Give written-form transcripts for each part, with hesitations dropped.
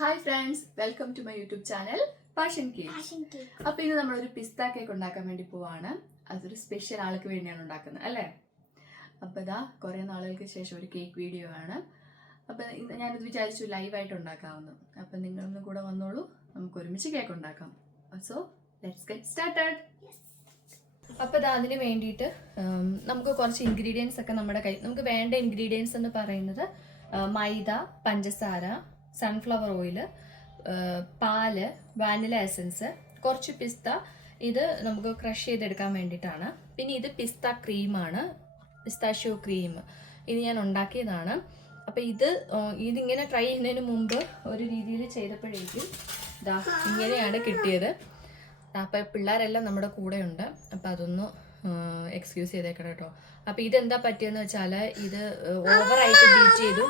Hi friends, welcome to my YouTube channel passion cake. അപ്പോൾ ഇന്ന് നമ്മളൊരു പിസ്ത കേക്ക് ഉണ്ടാക്കാൻ വേണ്ടി പോവാണ്. അതൊരു സ്പെഷ്യൽ ആൾക്ക് വേണ്ടിയാണ് ഉണ്ടാക്കുന്നത് അല്ലേ. അപ്പോൾ ഇതാ കുറേ നാളുകൾക്ക് ശേഷം ഒരു കേക്ക് വീഡിയോ ആണ്. അപ്പോൾ ഞാനിത് വിചാരിച്ചു ലൈവായിട്ട് ഉണ്ടാക്കാമെന്ന്. അപ്പോൾ നിങ്ങളൊന്ന് കൂടെ വന്നോളൂ, നമുക്ക് ഒരുമിച്ച് കേക്ക് ഉണ്ടാക്കാം. So let's get started. അപ്പോൾ ഇതാ അതിന് വേണ്ടിയിട്ട് നമുക്ക് കുറച്ച് ഇൻഗ്രീഡിയൻസ് ഒക്കെ നമ്മുടെ കയ്യിൽ നമുക്ക് വേണ്ട ഇൻഗ്രീഡിയൻസ് എന്ന് പറയുന്നത് മൈദ, പഞ്ചസാര, സൺഫ്ലവർ ഓയിൽ, പാല്, വാനില എസൻസ്, കുറച്ച് പിസ്ത. ഇത് നമുക്ക് ക്രഷ് ചെയ്തെടുക്കാൻ വേണ്ടിയിട്ടാണ്. പിന്നെ ഇത് പിസ്ത ക്രീമാണ്, പിസ്താഷ്യോ ക്രീം. ഇത് ഞാൻ ഉണ്ടാക്കിയതാണ്. അപ്പോൾ ഇതിങ്ങനെ ട്രൈ ചെയ്യുന്നതിന് മുമ്പ് ഒരു രീതിയിൽ ചെയ്തപ്പോഴേക്കും ഇതാ ഇങ്ങനെയാണ് കിട്ടിയത്. അപ്പോൾ പിള്ളേരെല്ലാം നമ്മുടെ കൂടെ ഉണ്ട്. അപ്പോൾ അതൊന്ന് എക്സ്ക്യൂസ് ചെയ്തേക്കണം കേട്ടോ. അപ്പോൾ ഇതെന്താ പറ്റിയെന്ന് വെച്ചാൽ ഇത് ഓവറായിട്ട് ബീറ്റ് ചെയ്തു.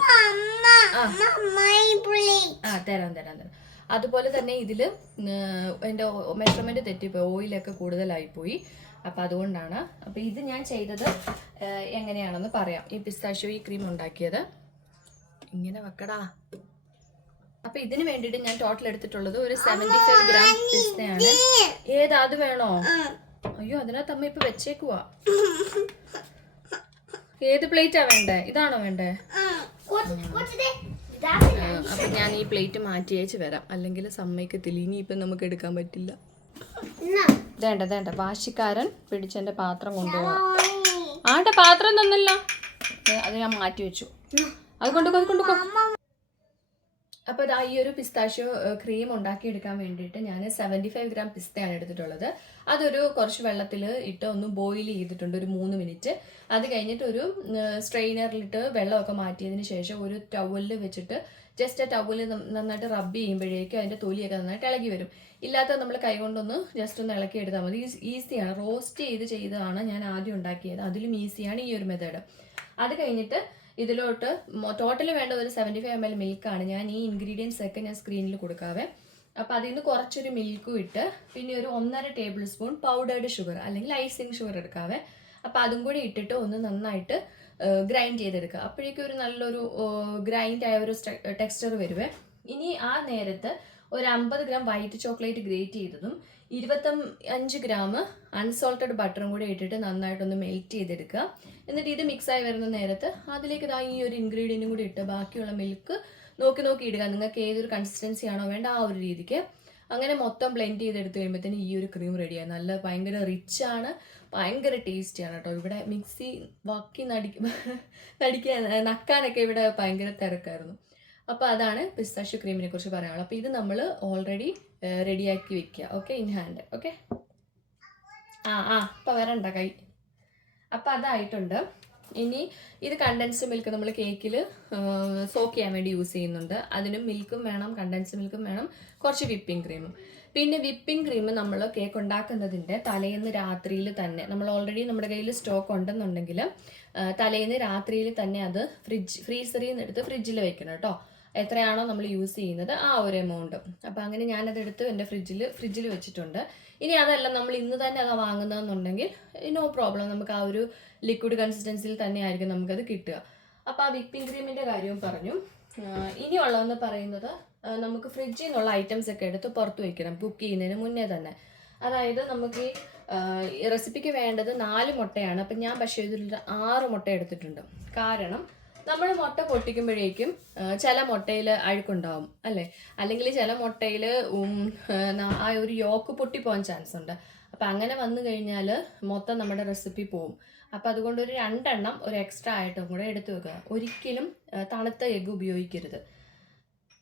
തരാം. അതുപോലെ തന്നെ ഇതിൽ എൻ്റെ മെഷർമെൻറ്റ് തെറ്റിപ്പോയി, ഓയിലൊക്കെ കൂടുതലായിപ്പോയി. അപ്പോൾ അതുകൊണ്ടാണ്. അപ്പോൾ ഇത് ഞാൻ ചെയ്തത് എങ്ങനെയാണെന്ന് പറയാം. ഈ പിസ്താഷ്യോ ക്രീം ഉണ്ടാക്കിയത് ഇങ്ങനെ വെക്കടാ. അപ്പോൾ ഇതിന് വേണ്ടിയിട്ട് ഞാൻ ടോട്ടൽ എടുത്തിട്ടുള്ളത് ഒരു 75 ഗ്രാം പിസ്തയാണ്. ഏതാ അത് വേണോ? അയ്യോ, അതിനകത്ത് അമ്മ ഇപ്പൊ വെച്ചേക്കുവാ. ഏത് പ്ലേറ്റാ വേണ്ടേ? ഇതാണോ വേണ്ടേ? അപ്പൊ ഞാൻ ഈ പ്ലേറ്റ് മാറ്റി അയച്ച് വരാം, അല്ലെങ്കിൽ സമ്മതിക്കത്തില്ല. ഇനിയിപ്പം നമുക്ക് എടുക്കാൻ പറ്റില്ല. വേണ്ട വാശിക്കാരൻ പിടിച്ചെന്റെ പാത്രം കൊണ്ടുപോകാം. ആട്ടെ, പാത്രം തന്നല്ലോ, അത് ഞാൻ മാറ്റി വെച്ചു. അത് കൊണ്ടുപോ. അപ്പോൾ ഇതാ ഈ ഒരു പിസ്താഷ്യോ ക്രീം ഉണ്ടാക്കിയെടുക്കാൻ വേണ്ടിയിട്ട് ഞാൻ 75 ഗ്രാം പിസ്തയാണ് എടുത്തിട്ടുള്ളത്. അതൊരു കുറച്ച് വെള്ളത്തിൽ ഇട്ട് ഒന്ന് ബോയിൽ ചെയ്തിട്ടുണ്ട് ഒരു 3 മിനിറ്റ്. അത് കഴിഞ്ഞിട്ട് ഒരു സ്ട്രെയിനറിലിട്ട് വെള്ളമൊക്കെ മാറ്റിയതിന് ശേഷം ഒരു ടവലിൽ വെച്ചിട്ട് ജസ്റ്റ് ആ ടവല് നന്നായിട്ട് റബ്ബ് ചെയ്യുമ്പോഴേക്കും അതിൻ്റെ തൊലിയൊക്കെ നന്നായിട്ട് ഇളകി വരും. ഇല്ലാത്ത നമ്മൾ കൈകൊണ്ടൊന്ന് ജസ്റ്റ് ഒന്ന് ഇളക്കി എടുത്താൽ മതി. ഈസിയാണ്. റോസ്റ്റ് ചെയ്തതാണ് ഞാൻ ആദ്യം ഉണ്ടാക്കിയത്. അതിലും ഈസിയാണ് ഈ ഒരു മെത്തേഡ്. അത് കഴിഞ്ഞിട്ട് ഇതിലോട്ട് ടോട്ടൽ വേണ്ട ഒരു 75 ml മിൽക്കാണ്. ഞാൻ ഈ ഇൻഗ്രീഡിയൻസ് ഒക്കെ ഞാൻ സ്ക്രീനിൽ കൊടുക്കാവേ. അപ്പോൾ അതിൽ നിന്ന് കുറച്ചൊരു മിൽക്കും ഇട്ട് പിന്നെ ഒരു 1.5 ടേബിൾ സ്പൂൺ പൗഡേർഡ് ഷുഗർ അല്ലെങ്കിൽ ഐസിങ് ഷുഗർ എടുക്കാവേ. അപ്പോൾ അതും കൂടി ഇട്ടിട്ട് ഒന്ന് നന്നായിട്ട് ഗ്രൈൻഡ് ചെയ്തെടുക്കുക. അപ്പോഴേക്കും ഒരു നല്ലൊരു ഗ്രൈൻഡ് ആയ ഒരു ടെക്സ്ചർ വരുവേ. ഇനി ആ നേരത്ത് ഒരു 50 ഗ്രാം വൈറ്റ് ചോക്ലേറ്റ് ഗ്രേറ്റ് ചെയ്തതും 25 ഗ്രാം അൺസോൾട്ടഡ് ബട്ടറും കൂടി ഇട്ടിട്ട് നന്നായിട്ടൊന്ന് മെൽറ്റ് ചെയ്തെടുക്കുക. എന്നിട്ട് ഇത് മിക്സായി വരുന്ന നേരത്ത് അതിലേക്ക് ഈ ഒരു ഇൻഗ്രീഡിയൻറ്റും കൂടി ഇട്ട് ബാക്കിയുള്ള മിൽക്ക് നോക്കി ഇടുക. നിങ്ങൾക്ക് ഏതൊരു കൺസിസ്റ്റൻസി ആണോ വേണ്ട ആ ഒരു രീതിക്ക്. അങ്ങനെ മൊത്തം ബ്ലെൻഡ് ചെയ്തെടുത്ത് കഴിയുമ്പോഴത്തേന് ഈ ഒരു ക്രീം റെഡിയായി. നല്ല ഭയങ്കര റിച്ചാണ്, ഭയങ്കര ടേസ്റ്റിയാണ് കേട്ടോ. ഇവിടെ മിക്സി നക്കാനൊക്കെ ഇവിടെ ഭയങ്കര തിരക്കായിരുന്നു. അപ്പോൾ അതാണ് പിസ്താഷ്യോ ക്രീമിനെ കുറിച്ച് പറയാനുള്ളത്. അപ്പോൾ ഇത് നമ്മൾ ഓൾറെഡി റെഡിയാക്കി വെക്കുക. Okay, in hand. ഓക്കെ, അപ്പോൾ വരണ്ട കൈ. അപ്പോൾ അതായിട്ടുണ്ട്. ഇനി ഇത് കണ്ടൻസ്ഡ് മിൽക്ക് നമ്മൾ കേക്കിൽ സോക്ക് ചെയ്യാൻ വേണ്ടി യൂസ് ചെയ്യുന്നുണ്ട്. അതിനും മിൽക്കും വേണം, കണ്ടൻസ്ഡ് മിൽക്കും വേണം, കുറച്ച് വിപ്പിംഗ് ക്രീമും. പിന്നെ വിപ്പിംഗ് ക്രീം നമ്മൾ കേക്ക് ഉണ്ടാക്കുന്നതിൻ്റെ തലേന്ന് രാത്രിയിൽ തന്നെ, നമ്മൾ ഓൾറെഡി നമ്മുടെ കയ്യിൽ സ്റ്റോക്ക് ഉണ്ടെന്നുണ്ടെങ്കിൽ തലേന്ന് രാത്രിയിൽ തന്നെ അത് ഫ്രീസറിൽ നിന്ന് എടുത്ത് ഫ്രിഡ്ജിൽ വെക്കണം കേട്ടോ. എത്രയാണോ നമ്മൾ യൂസ് ചെയ്യുന്നത് ആ ഒരു എമൗണ്ട്. അപ്പോൾ അങ്ങനെ ഞാനതെടുത്ത് എൻ്റെ ഫ്രിഡ്ജിൽ വെച്ചിട്ടുണ്ട്. ഇനി അതല്ല നമ്മൾ ഇന്ന് തന്നെ അത് വാങ്ങുന്നതെന്നുണ്ടെങ്കിൽ നോ പ്രോബ്ലം, നമുക്ക് ആ ഒരു ലിക്വിഡ് കൺസിസ്റ്റൻസിയിൽ തന്നെ ആയിരിക്കും നമുക്കത് കിട്ടുക. അപ്പോൾ ആ വിപ്പിംഗ് ക്രീമിൻ്റെ കാര്യവും പറഞ്ഞു. ഇനിയുള്ളതെന്ന് പറയുന്നത് നമുക്ക് ഫ്രിഡ്ജിൽ നിന്നുള്ള ഐറ്റംസ് ഒക്കെ എടുത്ത് പുറത്ത് വയ്ക്കണം കുക്ക് ചെയ്യുന്നതിന് മുന്നേ തന്നെ. അതായത് നമുക്ക് ഈ റെസിപ്പിക്ക് വേണ്ടത് 4 മുട്ടയാണ്. അപ്പം ഞാൻ പക്ഷേ ഇതിൽ 6 മുട്ട എടുത്തിട്ടുണ്ട്. കാരണം നമ്മൾ മുട്ട പൊട്ടിക്കുമ്പോഴേക്കും ചില മുട്ടയിൽ അഴുക്കുണ്ടാവും അല്ലേ, അല്ലെങ്കിൽ ചില മുട്ടയിൽ ആ ഒരു യോക്ക് പൊട്ടിപ്പോകാൻ ചാൻസ് ഉണ്ട്. അപ്പം അങ്ങനെ വന്നു കഴിഞ്ഞാൽ മൊത്തം നമ്മുടെ റെസിപ്പി പോവും. അപ്പം അതുകൊണ്ട് ഒരു 2 എണ്ണം ഒരു എക്സ്ട്രാ ആയിട്ടും കൂടെ എടുത്തു വെക്കുക. ഒരിക്കലും തണുത്ത എഗ്ഗ് ഉപയോഗിക്കരുത്.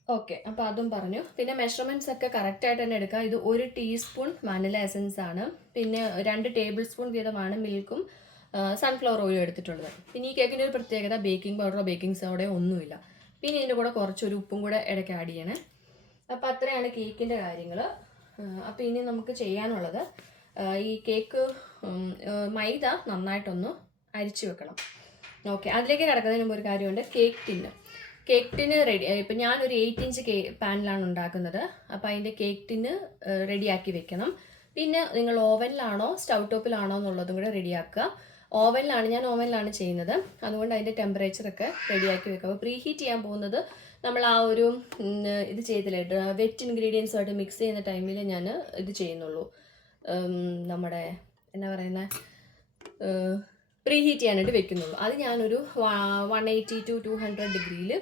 ഓക്കെ, അപ്പോൾ അതും പറഞ്ഞു. പിന്നെ മെഷർമെൻറ്റ്സ് ഒക്കെ കറക്റ്റായിട്ട് തന്നെ എടുക്കുക. ഇത് 1 ടീസ്പൂൺ വാനില എസൻസ് ആണ്. പിന്നെ 2 ടേബിൾ സ്പൂൺ വീതമാണ് മിൽക്കും സൺഫ്ലവർ ഓയിലും എടുത്തിട്ടുള്ളത്. പിന്നെ ഈ കേക്കിൻ്റെ ഒരു പ്രത്യേകത ബേക്കിംഗ് പൗഡറോ ബേക്കിംഗ് സോഡയോ ഒന്നുമില്ല. പിന്നെ ഇതിൻ്റെ കൂടെ കുറച്ചൊരു ഉപ്പും കൂടെ ഇടയ്ക്ക് ആഡ് ചെയ്യണേ. അപ്പോൾ അത്രയാണ് കേക്കിൻ്റെ കാര്യങ്ങൾ. അപ്പോൾ ഇനി നമുക്ക് ചെയ്യാനുള്ളത് ഈ കേക്ക് മൈദ നന്നായിട്ടൊന്ന് അരിച്ചു വെക്കണം. ഓക്കെ, അതിലേക്ക് കിടക്കുന്നതിന് മുമ്പ് ഒരു കാര്യമുണ്ട്. Cake tin ready. ഇപ്പം ഞാനൊരു 8 ഇഞ്ച് പാനിലാണ് ഉണ്ടാക്കുന്നത്. അപ്പോൾ അതിൻ്റെ കേക്ക് ടിന്ന് റെഡിയാക്കി വെക്കണം. പിന്നെ നിങ്ങൾ ഓവനിലാണോ സ്റ്റൗ ടോപ്പിലാണോ എന്നുള്ളതും കൂടെ റെഡിയാക്കുക. ഞാൻ ഓവനിലാണ് ചെയ്യുന്നത്. അതുകൊണ്ട് അതിൻ്റെ ടെമ്പറേച്ചറൊക്കെ റെഡിയാക്കി വെക്കുക. അപ്പോൾ പ്രീ ഹീറ്റ് ചെയ്യാൻ പോകുന്നത് നമ്മൾ ആ ഒരു ഇത് ചെയ്തില്ലേ, വെറ്റ് ഇൻഗ്രീഡിയൻസുമായിട്ട് മിക്സ് ചെയ്യുന്ന ടൈമിൽ ഞാൻ ഇത് ചെയ്യുന്നുള്ളൂ. നമ്മുടെ എന്നാ പറയുന്നത്, പ്രീ ഹീറ്റ് ചെയ്യാനായിട്ട് വെക്കുന്നുള്ളൂ. അത് ഞാനൊരു 180 to 200 ഡിഗ്രിയിൽ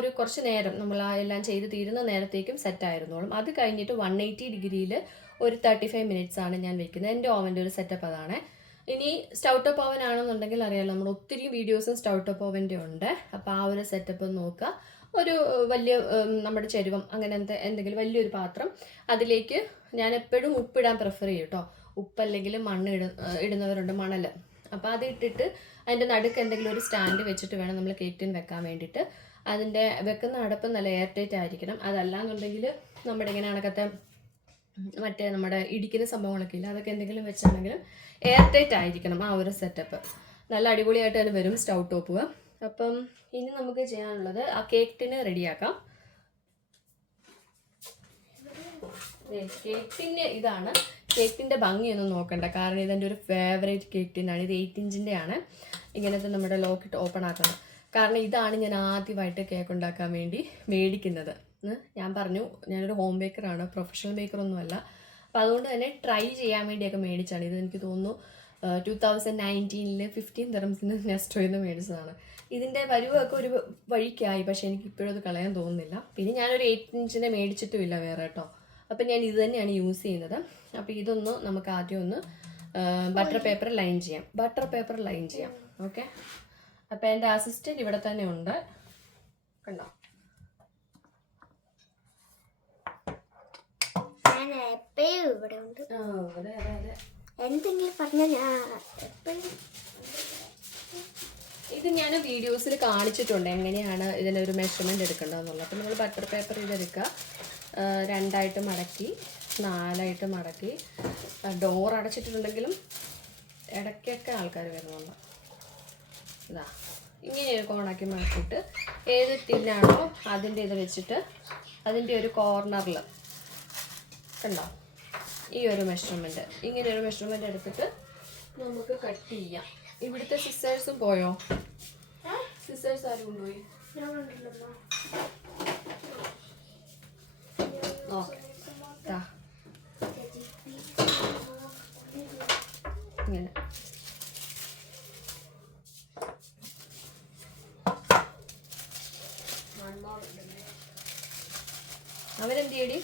ഒരു കുറച്ച് നേരം നമ്മൾ ആ എല്ലാം ചെയ്ത് തീരുന്ന നേരത്തേക്കും സെറ്റ് ആയിരുന്നോളും. അത് കഴിഞ്ഞിട്ട് 180 ഡിഗ്രിയിൽ ഒരു 35 മിനിറ്റ്സ് ആണ് ഞാൻ വെക്കുന്നത്. എൻ്റെ ഓവൻ്റെ ഒരു സെറ്റപ്പ് അതാണ്. ഇനി സ്റ്റൗ ടോപ്പ് ഓവൻ ആണെന്നുണ്ടെങ്കിൽ അറിയാലോ, നമ്മൾ ഒത്തിരി വീഡിയോസും സ്റ്റൗ ടോപ്പ് ഓവൻ്റെ ഉണ്ട്. അപ്പോൾ ആ ഒരു സെറ്റപ്പ് നോക്കുക. ഒരു വലിയ നമ്മുടെ ചെരുവം അങ്ങനത്തെ എന്തെങ്കിലും വലിയൊരു പാത്രം, അതിലേക്ക് ഞാൻ എപ്പോഴും ഉപ്പിടാൻ പ്രിഫർ ചെയ്യും കേട്ടോ. ഉപ്പല്ലെങ്കിൽ മണ്ണ് ഇടുന്നവരുണ്ട്, മണൽ. അപ്പോൾ അത് ഇട്ടിട്ട് അതിൻ്റെ നടുക്ക് എന്തെങ്കിലും ഒരു സ്റ്റാൻഡ് വെച്ചിട്ട് വേണം നമ്മൾ കേക്ക് ടിൻ വെക്കാൻ വേണ്ടിയിട്ട്. അതിൻ്റെ വെക്കുന്ന അടപ്പ് നല്ല എയർ ടൈറ്റ് ആയിരിക്കണം. അതല്ലാന്നുണ്ടെങ്കിൽ നമ്മുടെ ഇങ്ങനെ കണക്കത്തെ മറ്റേ നമ്മുടെ ഇടിക്കുന്ന സംഭവങ്ങളൊക്കെ ഇല്ല, അതൊക്കെ എന്തെങ്കിലും വെച്ചാണെങ്കിലും എയർ ടൈറ്റ് ആയിരിക്കണം. ആ ഒരു സെറ്റപ്പ് നല്ല അടിപൊളിയായിട്ട് തന്നെ വരും സ്റ്റൗ ടോപ്പ്. അപ്പം ഇനി നമുക്ക് ചെയ്യാനുള്ളത് ആ കേക്ക് ടിന് റെഡിയാക്കാം. കേക്കിൻ്റെ ഇതാണ്. കേക്കിൻ്റെ ഭംഗിയൊന്നും നോക്കണ്ട, കാരണം ഇതെൻ്റെ ഒരു ഫേവറേറ്റ് കേക്ക് ടിന്നാണ്. ഇത് 8 ഇഞ്ചിൻ്റെ ആണ്. ഇങ്ങനത്തെ നമ്മുടെ ലോക്കിട്ട് ഓപ്പൺ ആക്കണം. കാരണം ഇതാണ് ഞാൻ ആദ്യമായിട്ട് കേക്ക് ഉണ്ടാക്കാൻ വേണ്ടി മേടിക്കുന്നത്. ഞാൻ പറഞ്ഞു ഞാനൊരു ഹോം ബേക്കറാണ്, പ്രൊഫഷണൽ ബേക്കറൊന്നുമല്ല. അപ്പോൾ അതുകൊണ്ട് തന്നെ ട്രൈ ചെയ്യാൻ വേണ്ടിയൊക്കെ മേടിച്ചാണ്. ഇത് എനിക്ക് തോന്നുന്നു 2019 15 ദിർഹംസിന് നെസ്റ്റോയിൽ നിന്ന് മേടിച്ചതാണ്. ഇതിൻ്റെ വരുവൊക്കെ ഒരു വഴിക്കായി, പക്ഷേ എനിക്ക് ഇപ്പോഴും അത് കളയാൻ തോന്നുന്നില്ല. പിന്നെ ഞാനൊരു 8 ഇഞ്ചിൻ്റെ മേടിച്ചിട്ടുമില്ല വേറെ കേട്ടോ. അപ്പം ഞാൻ ഇത് തന്നെയാണ് യൂസ് ചെയ്യുന്നത്. അപ്പോൾ ഇതൊന്ന് നമുക്ക് ആദ്യം ഒന്ന് ബട്ടർ പേപ്പർ ലൈൻ ചെയ്യാം. ഓക്കെ, അപ്പോൾ എൻ്റെ അസിസ്റ്റൻറ്റ് ഇവിടെ തന്നെ ഉണ്ട്, കണ്ടോ. ഇവിടെ ഉണ്ട്. എന്തെങ്കിലും പറഞ്ഞാൽ ഇത് ഞാൻ വീഡിയോസിൽ കാണിച്ചിട്ടുണ്ട് എങ്ങനെയാണ് ഇതിനൊരു മെഷർമെൻറ്റ് എടുക്കേണ്ടതെന്നുള്ളത്. അപ്പോൾ നമ്മൾ ബട്ടർ പേപ്പർ ഇതെടുക്കുക, 2 ആയിട്ട് മടക്കി 4 ആയിട്ട് മടക്കി. ഡോർ അടച്ചിട്ടുണ്ടെങ്കിലും ഇടയ്ക്കൊക്കെ ആൾക്കാർ വരുന്നുണ്ട്. ഇതാ ഇങ്ങനെ ഒരു കോണാക്കി മടക്കിയിട്ട് ഏത് ടിന്നാണോ അതിൻ്റെ ഇത് വെച്ചിട്ട് അതിൻ്റെ ഒരു കോർണറിൽ കണ്ടോ ഈ ഒരു മെഷർമെൻറ്റ്, ഇങ്ങനെ ഒരു മെഷർമെൻറ്റ് എടുത്തിട്ട് നമുക്ക് കട്ട് ചെയ്യാം. ഇവിടുത്തെ സിസേഴ്സും പോയോ? സിസേഴ്സ് ആരും കൊണ്ടുപോയി? ഓക്കെ, ഇങ്ങനെ അവരെന്ത് ചെയ്യടി?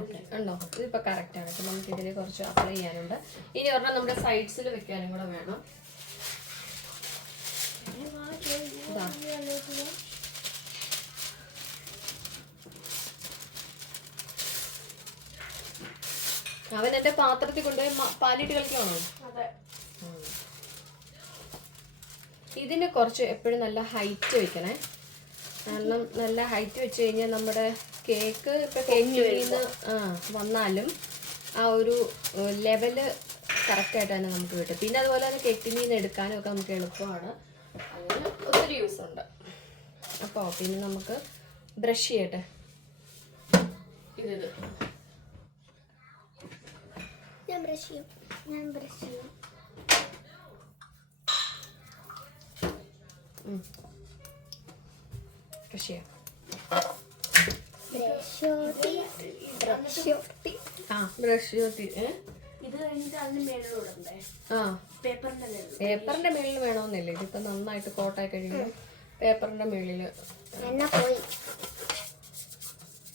ഓക്കെ ഉണ്ടോ? ഇതിപ്പോൾ കറക്റ്റാണ്. ഇപ്പം നമുക്ക് ഇതിൽ കുറച്ച് അപ്ലൈ ചെയ്യാനുണ്ട്. ഇനി ഒരെണ്ണം നമ്മുടെ സൈഡ്സിൽ വെക്കാനും കൂടെ വേണം. അവൻ എൻ്റെ പാത്രത്തിൽ കൊണ്ടുപോയി പാലിട്ട് കളിക്കണോ? ഇതിന് കുറച്ച് എപ്പോഴും നല്ല ഹൈറ്റ് വെക്കണേ. കാരണം നല്ല ഹൈറ്റ് വെച്ച് കഴിഞ്ഞാൽ നമ്മുടെ കേക്ക് ഇപ്പം കേക്കിൽ നിന്ന് വന്നാലും ആ ഒരു ലെവല് കറക്റ്റായിട്ട് തന്നെ നമുക്ക് കിട്ടും. പിന്നെ അതുപോലെ തന്നെ കേക്കിൽ നിന്ന് എടുക്കാനും ഒക്കെ നമുക്ക് എളുപ്പമാണ്. അങ്ങനെ ഒത്തിരി യൂസ് ഉണ്ട്. അപ്പോൾ പിന്നെ നമുക്ക് ബ്രഷ് ചെയ്യട്ടെ. ഇത് ഞാൻ ബ്രഷ് ചെയ്യും. ബ്രഷ് ചെയ്യാം. ബ്രഷ് ചോട്ടി. ഇത് കഴിഞ്ഞിട്ട് അതിന് മേളിലൂടണ്ടേ? പേപ്പറിന്റെ മേളിൽ വേണമെന്നില്ല. ഇതിപ്പോ നന്നായിട്ട് കോട്ടായി കഴിയുമ്പോൾ പേപ്പറിന്റെ മേളിൽ പോയി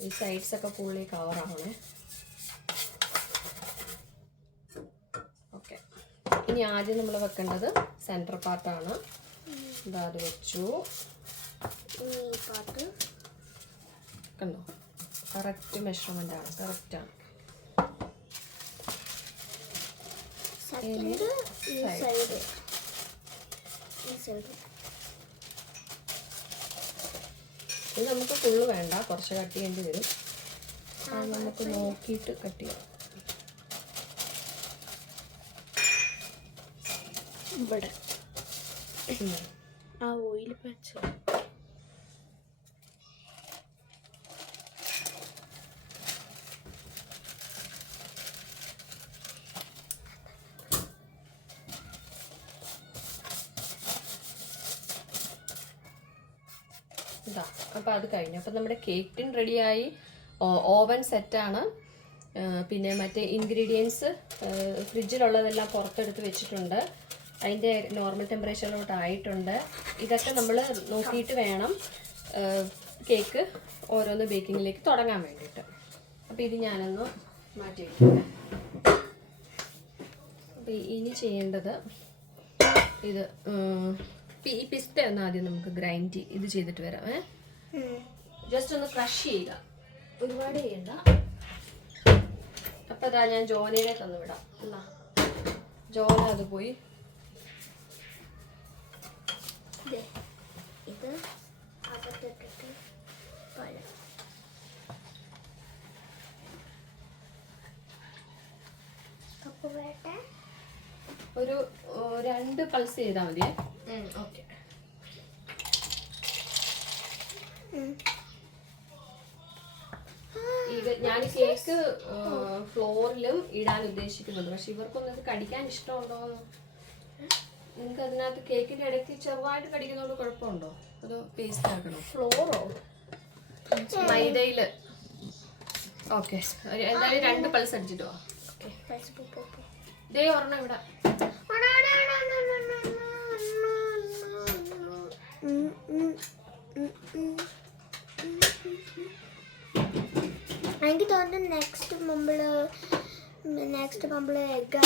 ഈ സൈഡ്സ് ഒക്കെ ഫുള്ളി കവറാവണേ. ഓക്കെ, ഇനി ആദ്യം നമ്മൾ വെക്കേണ്ടത് സെൻറ്റർ പാർട്ടാണ്. ഇതാ അത് വെച്ചു. കണ്ടോ, കറക്റ്റ് മെഷർമെൻ്റ് ആണ്, കറക്റ്റാണ്. ഇത് നമുക്ക് ഫുള്ള് വേണ്ട, കുറച്ച് കട്ട് ചെയ്യേണ്ടി വരും. നമുക്ക് നോക്കിയിട്ട് കട്ട് ചെയ്യാം. ഇവിടെ ആ ഓയിൽ വെച്ചു. ഇതാ. അപ്പോൾ അത് കഴിഞ്ഞു. അപ്പോൾ നമ്മുടെ കേക്ക് ടിൻ റെഡിയായി. ഓവൻ സെറ്റാണ്. പിന്നെ മറ്റേ ഇൻഗ്രീഡിയൻസ് ഫ്രിഡ്ജിലുള്ളതെല്ലാം പുറത്തെടുത്ത് വെച്ചിട്ടുണ്ട്. അതിൻ്റെ നോർമൽ ടെമ്പറേച്ചറിലോട്ട് ആയിട്ടുണ്ട്. ഇതൊക്കെ നമ്മൾ നോക്കിയിട്ട് വേണം കേക്ക് ഓരോന്ന് ബേക്കിങ്ങിലേക്ക് തുടങ്ങാൻ വേണ്ടിയിട്ട്. അപ്പോൾ ഇത് ഞാനൊന്ന് മാറ്റി വയ്ക്കാം. അപ്പോൾ ഇനി ചെയ്യേണ്ടത് ഇത് ഈ പിസ്ത ഒന്ന് ആദ്യം നമുക്ക് ഗ്രൈൻഡ് ഇത് ചെയ്തിട്ട് വരാം. ജസ്റ്റ് ഒന്ന് ക്രഷ് ചെയ്യുക, ഒരുപാട് ചെയ്യണ്ട. അപ്പം അതാ ഞാൻ ജോനയെ തന്നു വിടാം. എന്നാ ജോന അത് പോയി ഇത് അകത്തിട്ടിട്ട് ഒരു 2 പൾസ് ചെയ്താൽ മതിയേ. ഓക്കെ. ഇത് ഞാൻ കേക്ക് ഫ്ലോറിലും ഇടാൻ ഉദ്ദേശിക്കുന്നുണ്ട്. പക്ഷെ ഇവർക്കൊന്നും ഇത് കടിക്കാൻ ഇഷ്ടമുണ്ടോ? നിങ്ങൾക്ക് അതിനകത്ത് കേക്കിന്റെ ഇടയ്ക്ക് ചെറുതായിട്ട് കടിക്കുന്നതുകൊണ്ട് കുഴപ്പമുണ്ടോ? അതോ പേസ്റ്റ് ആക്കണോ? ഫ്ലോറോ മൈദയില്. ഓക്കെ, എന്തായാലും 2 പൾസ് അടിച്ചിട്ട് വാ. ദേ ഒരെണ്ണം ഇവിടെ. എനിക്ക് തോന്നുന്നു നെക്സ്റ്റ് നമ്മള് എഗ്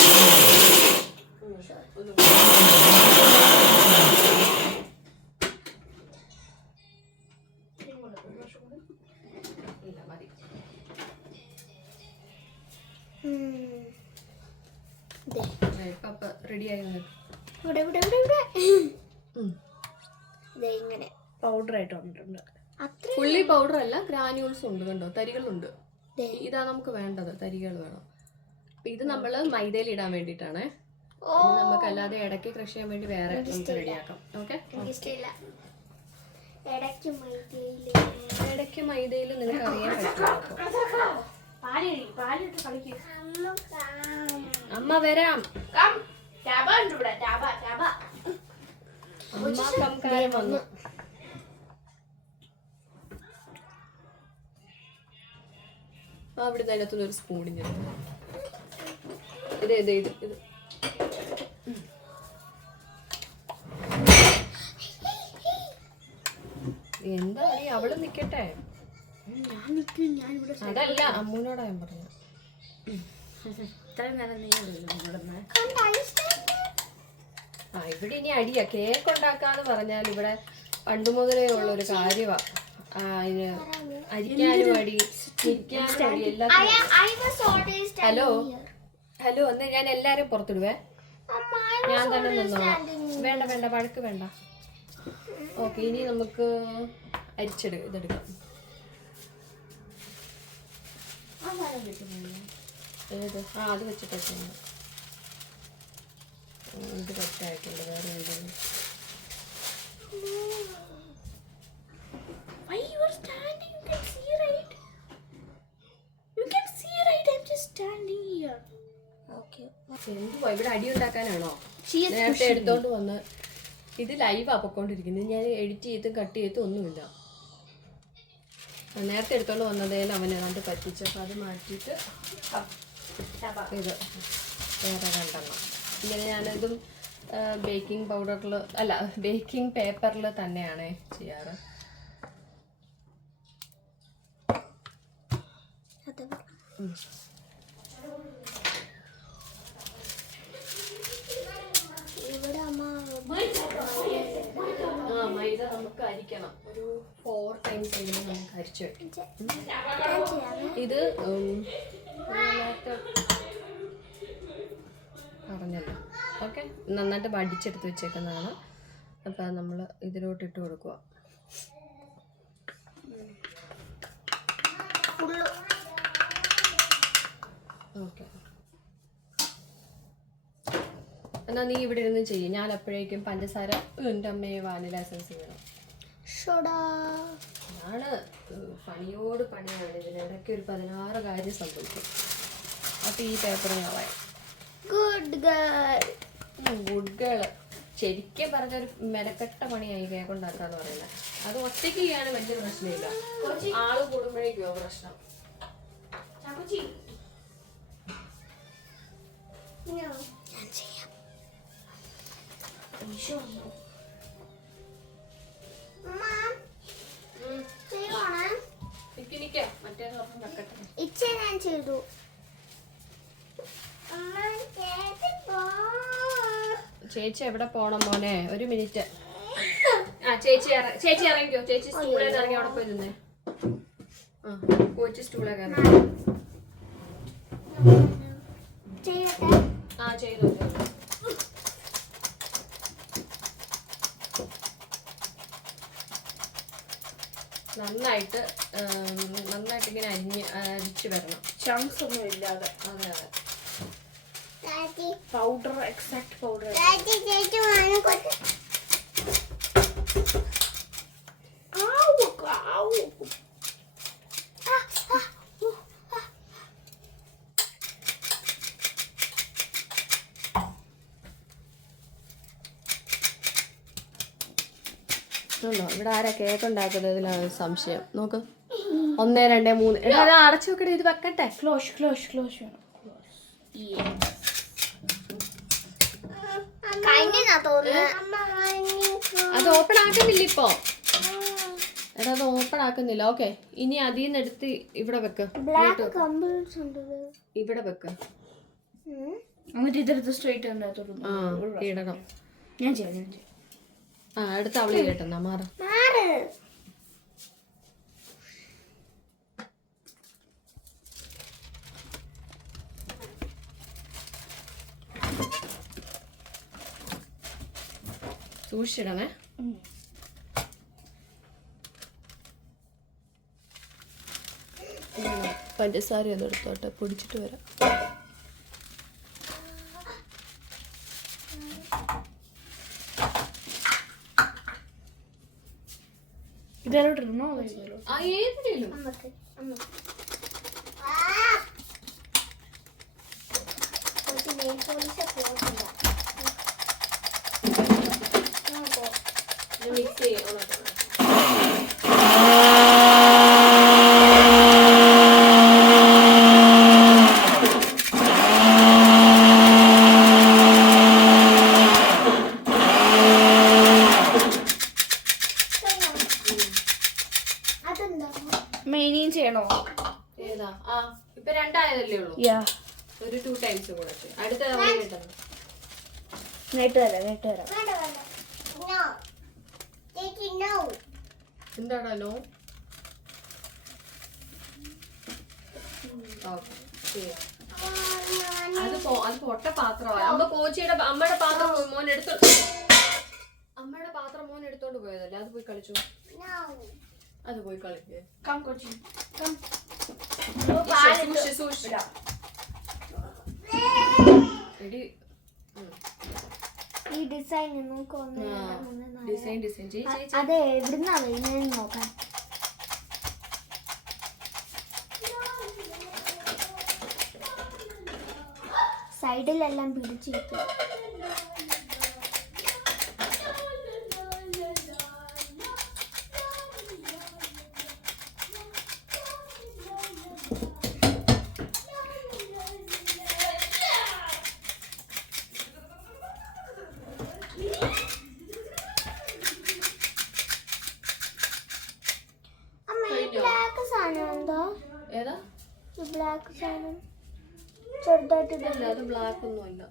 റെഡിയായി. ഇങ്ങനെ പൗഡർ ആയിട്ട് വന്നിട്ടുണ്ട്. ഫുള്ളി പൗഡർ അല്ല, ഗ്രാന്യൂൾസ് ഉണ്ട്. കണ്ടോ, തരികളുണ്ട്. ഇതാ നമുക്ക് വേണ്ടത്, തരികൾ വേണം. അപ്പൊ ഇത് നമ്മള് മൈദയിൽ ഇടാൻ വേണ്ടിട്ടാണ്. നമുക്ക് അല്ലാതെ ഇടയ്ക്ക് ക്രഷ് ചെയ്യാൻ വേണ്ടി വേറെ നമുക്ക് റെഡിയാക്കാം. ഓക്കെ, ഇടയ്ക്ക് മൈദയിൽ നിങ്ങൾക്ക് അറിയാൻ പറ്റുമോ? അമ്മ വരാം. അമ്മ കംകാരം വന്നു. അവിടെ അതിനകത്തുനിന്ന് ഒരു സ്പൂണിഞ്ഞ ഇത് എന്താ നീ അവള് നിക്കട്ടെ. അതല്ല, അമ്മൂനോടാ ഞാൻ പറഞ്ഞു. ഇവിടെ ഇനി അടിയാ. കേക്ക് ഉണ്ടാക്കാന്ന് പറഞ്ഞാൽ ഇവിടെ പണ്ട് മുതലേ ഉള്ള ഒരു കാര്യമാ. അതിന് അരിക്കാനും അടി, നിൽക്കാനും അടി, എല്ലാത്തിനും. ഹലോ ഒന്ന് ഞാൻ എല്ലാരും പുറത്തിടുവേ. ഞാൻ തന്നെ നിന്നോളാം. വേണ്ട വഴക്ക് വേണ്ട. ഓക്കെ, ഇനി നമുക്ക് ഇതെടുക്കാം. ഏത്? അത് വെച്ചിട്ട് ഇത് പറ്റായിട്ടുണ്ട്. വേറെ എന്തെങ്കിലും എന്തുവാ ഇവിടെ അടി ഉണ്ടാക്കാനാണോ? നേരത്തെ എടുത്തോണ്ട് വന്ന് ഇത് ലൈവാ പൊക്കോണ്ടിരിക്കുന്നത്. ഞാൻ എഡിറ്റ് ചെയ്ത് കട്ട് ചെയ്ത് ഒന്നുമില്ല. നേരത്തെ എടുത്തോണ്ട് വന്നതേലും അവനെ കണ്ട് പറ്റിച്ചപ്പോൾ അത് മാറ്റിയിട്ട് ഇത് വേറെ 2 എണ്ണം. ഇങ്ങനെ ഞാനതും ബേക്കിംഗ് പൗഡറിൽ അല്ല, ബേക്കിംഗ് പേപ്പറിൽ തന്നെയാണ് ചെയ്യാറ്. മൈദ നമുക്ക് അരിക്കണം. ഒരു 4 times എങ്കിലും നമുക്ക് അരിച്ചു വെക്കാം. ഇത് പറഞ്ഞല്ലോ. ഓക്കെ, നന്നായിട്ട് വടിച്ചെടുത്ത് വെച്ചേക്കുന്നതാണ്. അപ്പം നമ്മൾ ഇതിലോട്ട് ഇട്ട് കൊടുക്കുക. ഓക്കെ, എന്നാൽ നീ ഇവിടെ ഇരുന്ന് ചെയ്യും. ഞാൻ അപ്പോഴേക്കും പഞ്ചസാര എൻ്റെ അമ്മയെ വാനില എസൻസ് ചെയ്യണം. അതാണ് പണിയോട് പണിയാണ്. ഇതിനിടയ്ക്ക് ഒരു 16 കാര്യം സംഭവിക്കും. അപ്പം ഈ പേപ്പർ ഞാൻ വായിക്കും. Good girl. ശരിക്കും പറഞ്ഞൊരു മെനക്കെട്ട പണിയായി കേക്ക് ഉണ്ടാക്കാന്ന് പറയുന്നത്. അത് ഒറ്റയ്ക്ക് ചെയ്യാൻ വലിയ പ്രശ്നമില്ല, ആള് കൂടുമ്പോഴേക്കോ പ്രശ്നം. ഞാൻ ചെയ്യാം. ഇച്ച ഞാൻ ചെയ്തു. ചേച്ചി എവിടെ പോണം മോനെ? ഒരു മിനിറ്റ്. ആ ചേച്ചി ഇറങ്ങിക്കോ. ചേച്ചി സ്റ്റൂളിൽ ഇറങ്ങി അവിടെ പോയി നിന്നേ. ആ കോച്ച് സ്റ്റൂളൊക്കെ ഇറങ്ങി. ആ ചെയ്തോ. നന്നായിട്ട് ഇങ്ങനെ അരിച്ച് വരണം, ചങ്ക്സ് ഒന്നും ഇല്ലാതെ. അതെ അതെ. Powder, exact powder. ഇവിടെ ആരാ കേക്ക് ഉണ്ടാക്കുന്നതിലാണ് സംശയം. നോക്ക്, 1 2 3. എടാ അത് അടച്ചു വെക്കട്ടെ, ഇത് വെക്കട്ടെ. ക്ലോഷ് വേണം. അത് ഓപ്പൺ ആക്കുന്നില്ല ഇപ്പൊ. എടാ അത് ഓപ്പൺ ആക്കുന്നില്ല. ഓക്കെ, ഇനി അതിൽ നിന്ന് എടുത്ത് ഇവിടെ വെക്ക്. ഇവിടെ വെക്ക്. എന്നിട്ട് ഇതെടുത്ത് സ്ട്രൈറ്റ് ഇടണം. ഞാൻ ചെയ്യാം. ആ അടുത്ത് അവള് കേട്ടെന്നാ മാറ്. സൂക്ഷിച്ചിടണേ. പഞ്ചസാര ഒന്ന് എടുത്തോട്ടെ, പൊടിച്ചിട്ട് വരാം. ഇതിലോട്ടിരുന്നോ? ആ ഏതിലും മിക്സ് ചെയ്യണം. മെയിനിയും ചെയ്യണോ? ഏതാ? ആ ഇപ്പൊ 2 ആയതല്ലേ ഉള്ളൂ. ഒരു 2 ടൈംസ് കൂടെ. അടുത്ത തവണ കേട്ടത് നേട്ട് തരാം. എന്താണോ? അത് പൊട്ട പാത്രമാണ്. അമ്മയുടെ പാത്രം മോൻ എടുത്തോണ്ട് പോയതല്ലേ, അത് പോയി കളിച്ചു. അത് പോയി കളിക്കേ. ഈ ഡിസൈൻ ഡിസൈൻ അതെ എവിടുന്നാ വരുന്നതെന്ന് നോക്കാൻ. സൈഡിലെല്ലാം പിടിച്ചിരിക്കും. ഏതാ ബ്ലാക്ക് സാധനം? ചെറുതായിട്ട് അത് ബ്ലാക്ക് ഒന്നും ഇല്ല.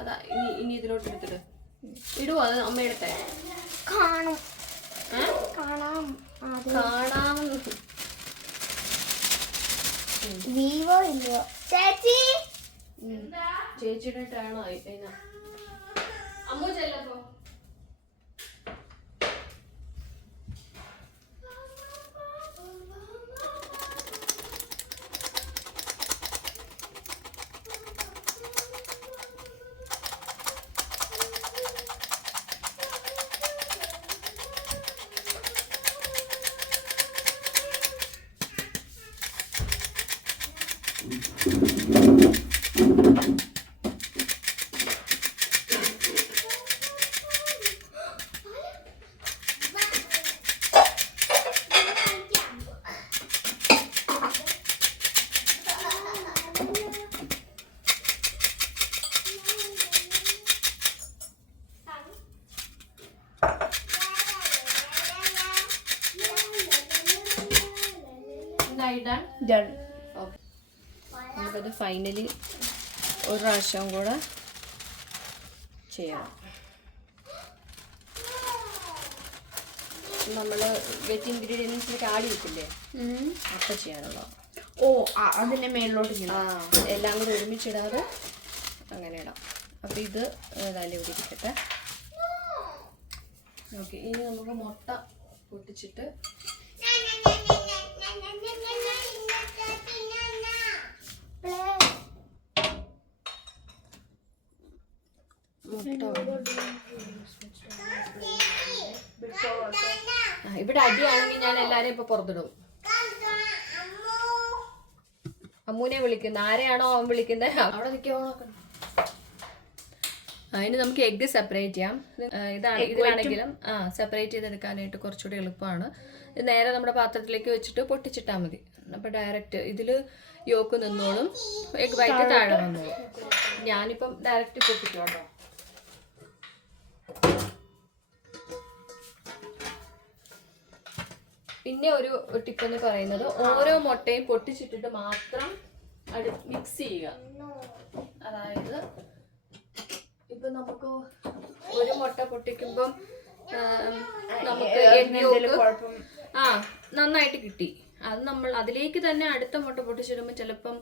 അതാ ഇനി ഇതിലോട്ട് എടുത്തിട്ട് ഇടുവോ? അത് അമ്മ എടുത്തേ. കാണാം. വിവോ ഇല്ലയോ ചേച്ചി? ചേച്ചിയുടെ ടേൺ ആയി. അമ്മ ചെല്ലപ്പോ സൈഡ് ഡൺ. Done. ഓക്കെ, നമുക്കത് ഫൈനലി ഒരു പ്രാവശ്യം കൂടെ ചെയ്യണം. നമ്മൾ വെറ്റ് ഇൻഗ്രീഡിയൻസിലേക്ക് ആഡ് ചെയ്തില്ലേ, അപ്പം ചെയ്യാനുള്ളത്. ഓ അതിന്റെ മേളിലോട്ട് എല്ലാം കൂടെ ഒരുമിച്ചിടാതെ അങ്ങനെ ഇടാം. അപ്പം ഇത് ഏതായാലും ഇവിടെ ഇരിക്കട്ടെ. ഓക്കെ, ഇനി നമുക്ക് മുട്ട പൊട്ടിച്ചിട്ട് ഇവിടെ അടിയാണെങ്കിൽ ഞാൻ എല്ലാരെയും ഇപ്പൊ പുറത്തിടും. അമ്മൂനെ വിളിക്കുന്ന ആരെയാണോ അവൻ വിളിക്കുന്നത് അവിടെ നിൽക്കോ. അതിന് നമുക്ക് എഗ്ഗ് സെപ്പറേറ്റ് ചെയ്യാം. ഇതിലാണെങ്കിലും സെപ്പറേറ്റ് ചെയ്തെടുക്കാനായിട്ട് കുറച്ചുകൂടി എളുപ്പമാണ്. ഇത് നേരെ നമ്മുടെ പാത്രത്തിലേക്ക് വെച്ചിട്ട് പൊട്ടിച്ചിട്ടാൽ മതി. അപ്പോൾ ഡയറക്റ്റ് ഇതിൽ യോക്ക് നിന്നോളും, എഗ് വൈറ്റ് താഴെ വന്നോളും. ഞാനിപ്പം ഡയറക്റ്റ് പൊട്ടിക്കും കേട്ടോ. പിന്നെ ഒരു ടിപ്പ് എന്ന് പറയുന്നത് ഓരോ മുട്ടയും പൊട്ടിച്ചിട്ടിട്ട് മാത്രം അത് മിക്സ് ചെയ്യുക. അതായത് ഇപ്പൊ നമുക്ക് ഒരു മുട്ട പൊട്ടിക്കുമ്പം നമുക്ക് നന്നായിട്ട് കിട്ടി. അത് നമ്മൾ അതിലേക്ക് തന്നെ അടുത്ത മുട്ട പൊട്ടിച്ചിടുമ്പോൾ ചിലപ്പം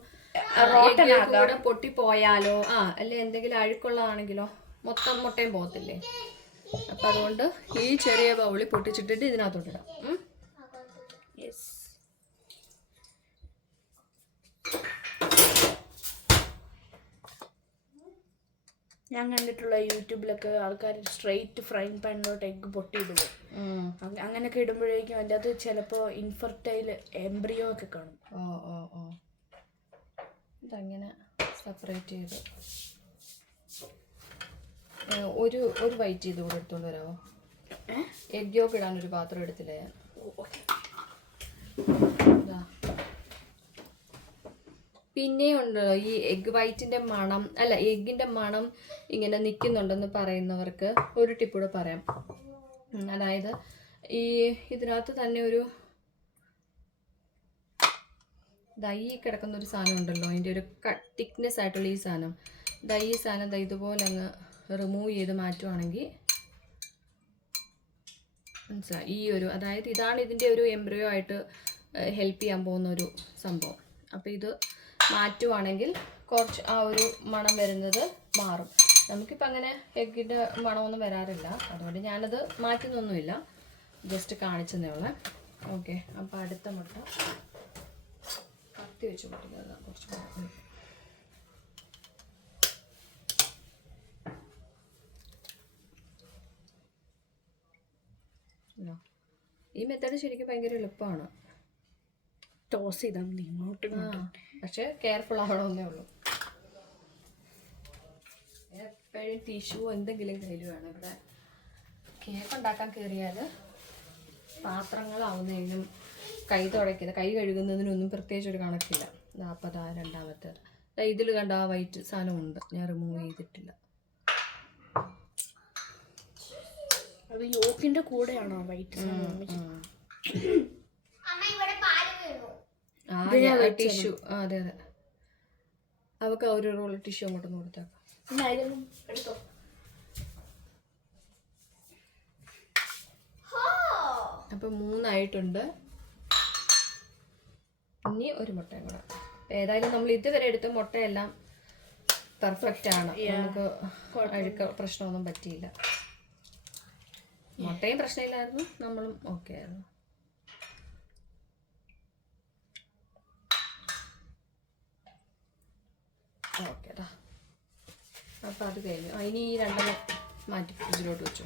കൂടെ പൊട്ടിപ്പോയാലോ അല്ലെ എന്തെങ്കിലും അഴുക്കുള്ളതാണെങ്കിലോ മൊത്തം മുട്ടയും പോകത്തില്ലേ. അപ്പൊ അതുകൊണ്ട് ഈ ചെറിയ ബൗളിൽ പൊട്ടിച്ചിട്ടിട്ട് ഇതിനകത്തോട്ടിടാം. ഞാൻ കണ്ടിട്ടുള്ള യൂട്യൂബിലൊക്കെ ആൾക്കാർ സ്ട്രെയിറ്റ് ഫ്രൈങ് പാനിലോട്ട് എഗ്ഗ് പൊട്ടിയിടുക. അങ്ങനെയൊക്കെ ഇടുമ്പോഴേക്കും അതിൻ്റെ അത് ചിലപ്പോൾ ഇൻഫെർട്ടൈൽ എംബ്രിയോ ഒക്കെ കാണും. ഇതങ്ങനെ സെപ്പറേറ്റ് ചെയ്ത് ഒരു വൈറ്റ് ചെയ്ത് കൂടെ എടുത്തോണ്ട് വരാമോ? എഗ് യോക്ക് ഇടാനൊരു പാത്രം എടുത്തില്ലേ ഞാൻ. പിന്നെ ഉണ്ടല്ലോ ഈ എഗ് വൈറ്റിന്റെ മണം എഗ്ഗിന്റെ മണം ഇങ്ങനെ നിൽക്കുന്നുണ്ടെന്ന് പറയുന്നവർക്ക് ഒരു ടിപ്പ് കൂടെ പറയാം. അതായത് ഈ ഇതിനകത്ത് തന്നെ ഒരു ഈ കിടക്കുന്ന ഒരു സാധനം ഉണ്ടല്ലോ, അതിൻ്റെ ഒരു തിക്നെസ് ആയിട്ടുള്ള ഈ സാധനം, ഈ സാധനം ഇതുപോലെ അങ്ങ് റിമൂവ് ചെയ്ത് മാറ്റുവാണെങ്കിൽ മനസ്സിലായി. ഈ ഒരു അതായത് ഇതാണ് ഇതിൻ്റെ ഒരു എംബ്രിയോ ആയിട്ട് ഹെൽപ്പ് ചെയ്യാൻ പോകുന്ന ഒരു സംഭവം. അപ്പോൾ ഇത് മാറ്റുവാണെങ്കിൽ കുറച്ച് ആ ഒരു മണം വരുന്നത് മാറും. നമുക്കിപ്പോൾ അങ്ങനെ എഗ്ഗിൻ്റെ മണമൊന്നും വരാറില്ല, അതുകൊണ്ട് ഞാനത് മാറ്റുന്നൊന്നുമില്ല, ജസ്റ്റ് കാണിച്ചതേ ഉള്ളേ. ഓക്കെ, അപ്പോൾ അടുത്ത മുട്ട കത്തി വെച്ച് പൊട്ടിക്കുന്നത് കുറച്ച് ഈ മെത്തേഡ് ശരിക്കും ഭയങ്കര എളുപ്പമാണ്. ടോസ് ചെയ്താൽ മതി ഇങ്ങോട്ടും പക്ഷെ കെയർഫുൾ ആവണമെന്നേ ഉള്ളൂ. എപ്പോഴും ടിഷ്യൂ എന്തെങ്കിലും കയ്യിൽ വേണം. ഇവിടെ കേക്ക് ഉണ്ടാക്കാൻ കയറിയാൽ പാത്രങ്ങളാവുന്നതിനും കൈ കഴുകുന്നതിനൊന്നും പ്രത്യേകിച്ച് ഒരു കണക്കില്ല. അപ്പോൾ രണ്ടാമത്തെ ഇതിൽ കണ്ട ആ വൈറ്റ് സാധനമുണ്ട്, ഞാൻ റിമൂവ് ചെയ്തിട്ടില്ല. അത് യോക്കിന്റെ കൂടെയാണോ വൈറ്റ് ടിഷ്യൂ? അതെ അതെ, അവൾക്ക് ഒരു റോൾ ടിഷ്യൂ അങ്ങോട്ടൊന്ന് കൊടുത്തേക്കാം. എടുത്തോ. അപ്പം 3 ആയിട്ടുണ്ട്. ഇനി ഒരു മുട്ടയും കൂടെ. ഏതായാലും നമ്മൾ ഇതുവരെ എടുത്ത മുട്ടയെല്ലാം പെർഫെക്റ്റ് ആണ്, നമുക്ക് അഴുക്ക പ്രശ്നമൊന്നും പറ്റിയില്ല. മുട്ടയും പ്രശ്നമില്ലായിരുന്നു, നമ്മളും ഓക്കെ ആയിരുന്നു. ഓക്കേടാ, അപ്പം അത് കഴിഞ്ഞു. ഇനി ഈ 2 മാറ്റി ഫ്രിഡ്ജിലോട്ട് വെച്ചു.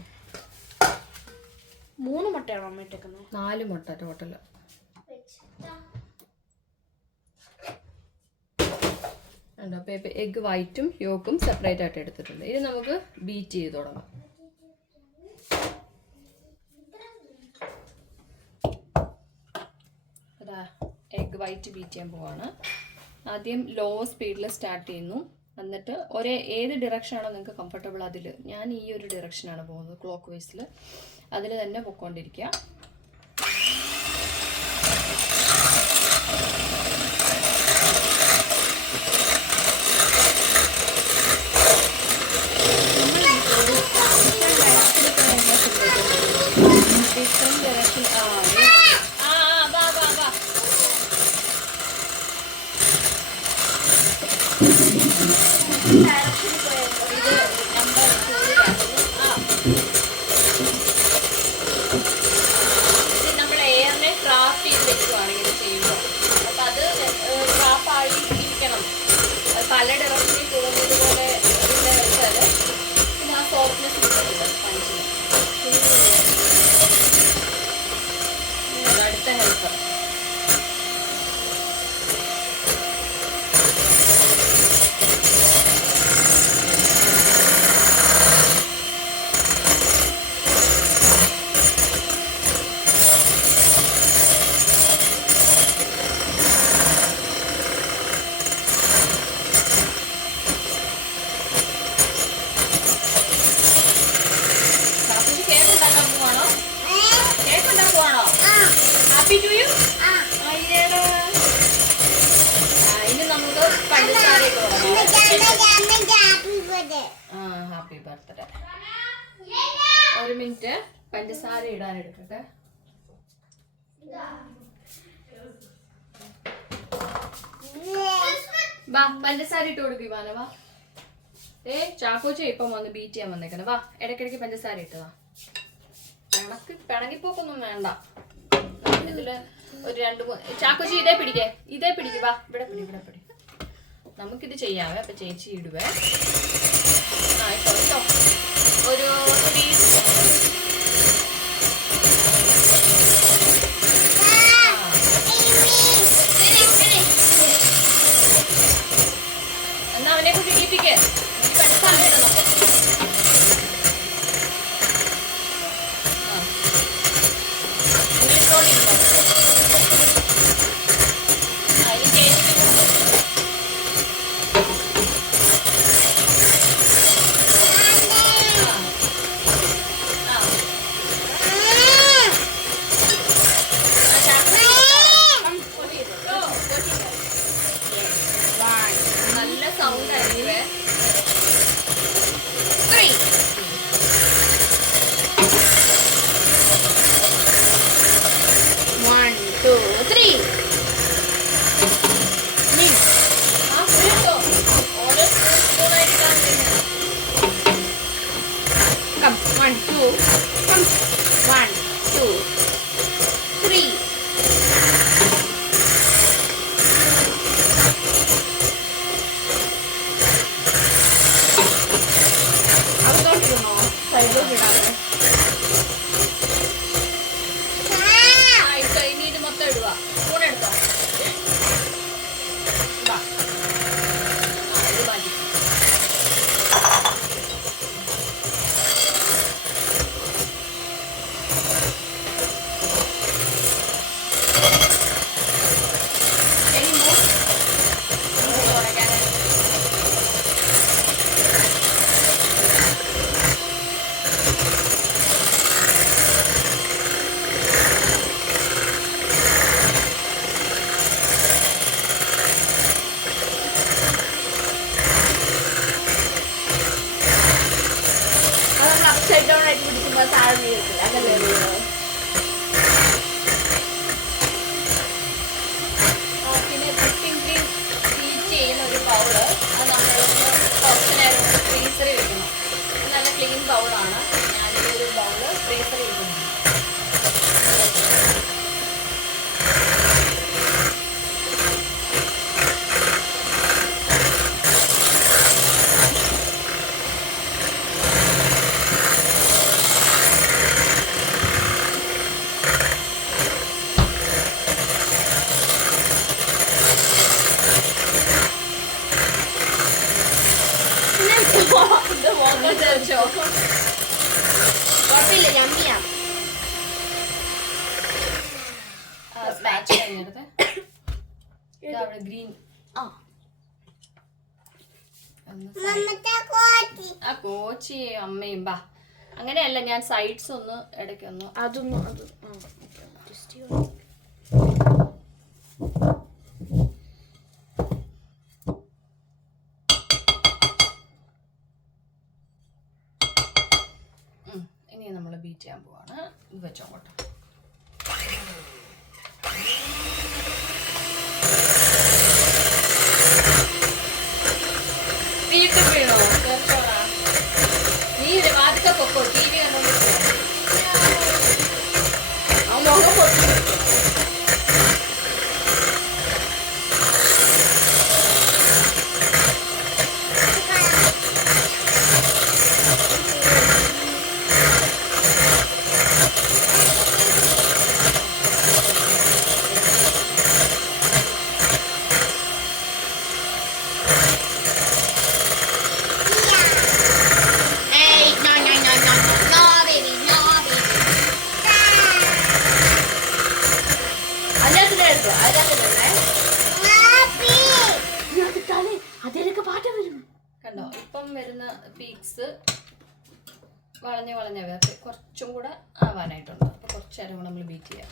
3 മുട്ടയാണോ അമ്മ ഇട്ടേക്കുന്നത്? 4 മുട്ട ടോട്ടൽ. അപ്പോൾ എഗ് വൈറ്റും യോക്കും സെപ്പറേറ്റ് ആയിട്ട് എടുത്തിട്ടുണ്ട്. ഇത് നമുക്ക് ബീറ്റ് ചെയ്ത് തുടങ്ങാം. അതാ എഗ് വൈറ്റ് ബീറ്റ് ചെയ്യാൻ പോവാണ്. ആദ്യം ലോ സ്പീഡിൽ സ്റ്റാർട്ട് ചെയ്യുന്നു, എന്നിട്ട് ഏത് ഡിറക്ഷനാണോ നിങ്ങൾക്ക് കംഫർട്ടബിൾ അതിൽ. ഞാൻ ഈ ഒരു ഡിറക്ഷനാണ് പോകുന്നത്, ക്ലോക്ക് വൈസിൽ. അതിൽ തന്നെ പൊയ്ക്കൊണ്ടിരിക്കുക. വാ വാ വാ. ഇത് നമ്മുടെ ഇത് നമ്മൾ എയറിനെ ട്രാപ്പ് ചെയ്ത് വെക്കുവാണ് ഇങ്ങനെ ചെയ്യുമ്പോൾ. അപ്പം അത് ട്രാപ്പായി ഇരിക്കണം. അത് പല ഡയറക്ഷനിൽ പോകുന്നതുപോലെ വെച്ചാൽ പിന്നെ ആ സോഫ്റ്റ്നെസ് കിട്ടുന്നുണ്ട് പഞ്ചിന്. അടുത്ത ഹെൽപ്പർ. Happy to you? അയ്യടാ. ഇനി നമുക്ക് പഞ്ചസാര ഹാപ്പി ബർത്ത്ഡേ. ഒരു മിനിറ്റ് പഞ്ചസാര ഇടാൻ എടുക്കട്ടെ. വാ പഞ്ചസാര ഇട്ട് കൊടുക്കും ഇവാന. വാ ചാക്കോച്ച ഇപ്പം വന്ന് ബീറ്റ് ചെയ്യാൻ വന്നേക്കണം. വാ ഇടയ്ക്കിടയ്ക്ക് പഞ്ചസാര ഇട്ടതാ. പിണങ്ങിപ്പോക്കൊന്നും വേണ്ട. ഇതില് ഒരു 2-3 ചാക്കോച്ചി ഇതേ പിടിക്കേ. വാ ഇവിടെ പിടി. നമുക്കിത് ചെയ്യാവേ. അപ്പൊ ചേച്ചി ഇടുവേ. കേട്ടോ ഒരു 3 എന്നാ അവനെ കൂട്ടി ഇടിപ്പിക്കേ. പഞ്ചസാര ഇടണം. നല്ല സൗണ്ട് ആയിരിക്കുവേ. 3 1 2 3 ഓരോ സ്പൂണായിട്ട് കം 1 2 കം 1 2 3 സൈഡിലോട്ട് ഇടാതെ. ഇനി ഇത് മൊത്തം ഇടുക. സ്പൂൺ എടുത്തോ. ഇത് മതി. upside down ആയിട്ട് പിടിക്കുമ്പോൾ താഴെ വീഴത്തില്ല. അതല്ലേ വീഴുന്നത്. പിന്നെ വിപ്പിംഗ് ക്രീം ഹീറ്റ് ചെയ്യുന്ന ഒരു ബൗള് അത് നമ്മളൊന്ന് കുറച്ച് നേരം ഫ്രീസറിൽ വെക്കണം. നല്ല ക്ലീൻ ബൗളാണ്. ഞാനിതൊരു ബൗള് ഫ്രീസറിൽ വെക്കുന്നു. കുഴപ്പമില്ല, ഞമ്മിയാ. ഗ്രീൻ കോച്ചി അമ്മയും ബാ. അങ്ങനെയല്ല, ഞാൻ സൈഡ്സ് ഒന്ന് ഇടയ്ക്കൊന്ന് അതൊന്നും ഇനി നമ്മൾ ബീറ്റ് ചെയ്യാൻ പോവാണ്. ഇത് വെച്ചോട്ടെ. കണ്ടോ ഇപ്പം വരുന്ന പീക്സ് വളഞ്ഞ വരട്ടെ, കുറച്ചും കൂടെ ആവാനായിട്ടുണ്ട്. അപ്പൊ കുറച്ച് നേരം കൂടെ നമ്മൾ ബീറ്റ് ചെയ്യാം.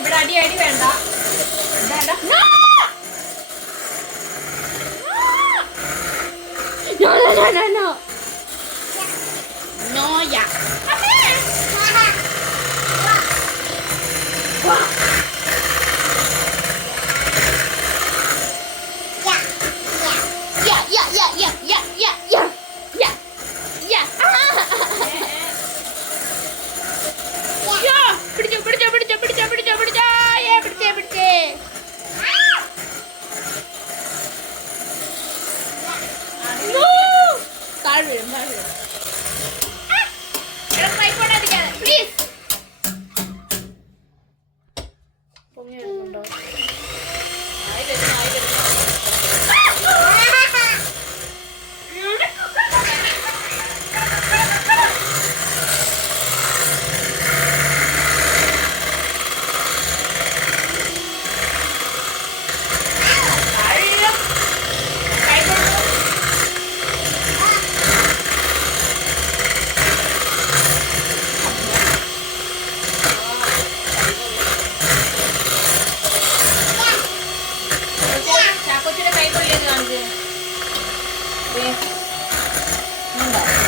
ഇവിടെ അടി വേണ്ട. No, ya.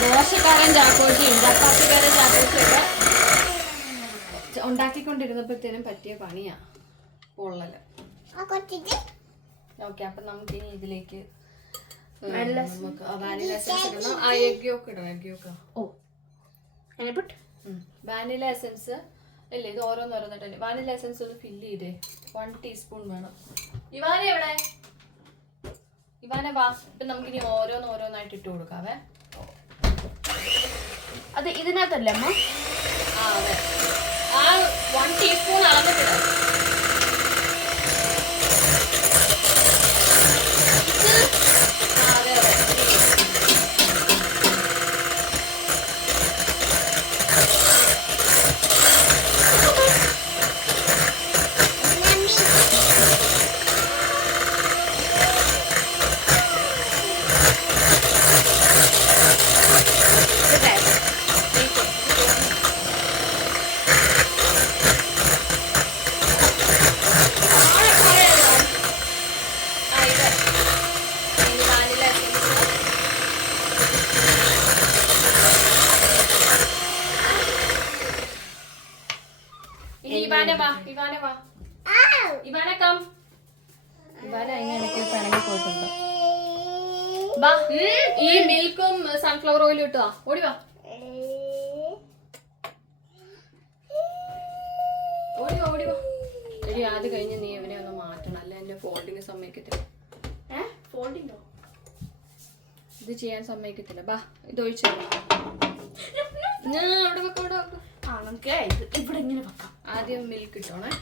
ദോശക്കാരൻ ചാക്കോച്ചിയും ചപ്പാത്തിക്കാരൻ ചാക്കോച്ചിയൊക്കെ ഉണ്ടാക്കിക്കൊണ്ടിരുന്നപ്പോഴത്തേനും പറ്റിയ പണിയാ പൊള്ളല്. ഓക്കെ, അപ്പൊ നമുക്ക് ഇനി ഇതിലേക്ക് വാനില എസൻസ് ഇടണം. ആ എഗ് യോക്ക് ഇടാം. എഗ് യോക്ക് വാനില എസൻസ് ഇല്ല, ഇത് ഓരോന്നോരോന്നിട്ടല്ലേ. വാനില എസൻസ് ഒന്ന് ഫില്ല് ചെയ്തേ. 1 ടീസ്പൂൺ വേണം. ഇവാന എവിടെ? ഇവാന വാ. ഇപ്പൊ നമുക്കിനി ഓരോന്നായിട്ട് ഇട്ട് കൊടുക്കാവേ. അത് ഇതിനകത്തല്ലേ അമ്മ? ആ അതെ, ആ 1 ടീസ്പൂൺ അളന്നിട്ടിടാം. ഈ മിൽക്കും സൺഫ്ലവർ ഓയിലും ഇട്ടോ. ഓടി വാ, ഓടി വാ. എടി അത് കഴിഞ്ഞ് നീ ഇവനെ ഒന്ന് മാറ്റണം, അല്ല എന്നെ ഫോൾഡിങ് സമ്മതിക്കത്തില്ല. ഫോൾഡിങ്ങോ? ഇത് ചെയ്യാൻ സമ്മതിക്കത്തില്ല. ബാ, ഇത് ഒഴിച്ചോ. ഞാൻ അവിടെ വെക്കാം. നമുക്ക് ഇവിടെ ഇങ്ങനെ വെക്കാം. ആദ്യം മിൽക്ക് ഇട്ടോണേ.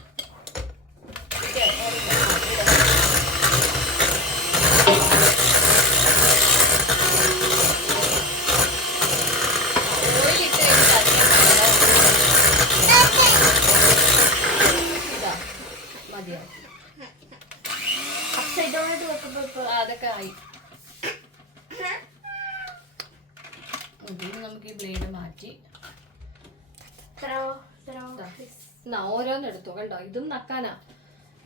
അതൊക്കെ ആയി. നമുക്ക് ഈ ബ്ലേഡ് മാറ്റി ഓരോന്നും എടുത്തോ. കണ്ടോ, ഇതും നക്കാനാ.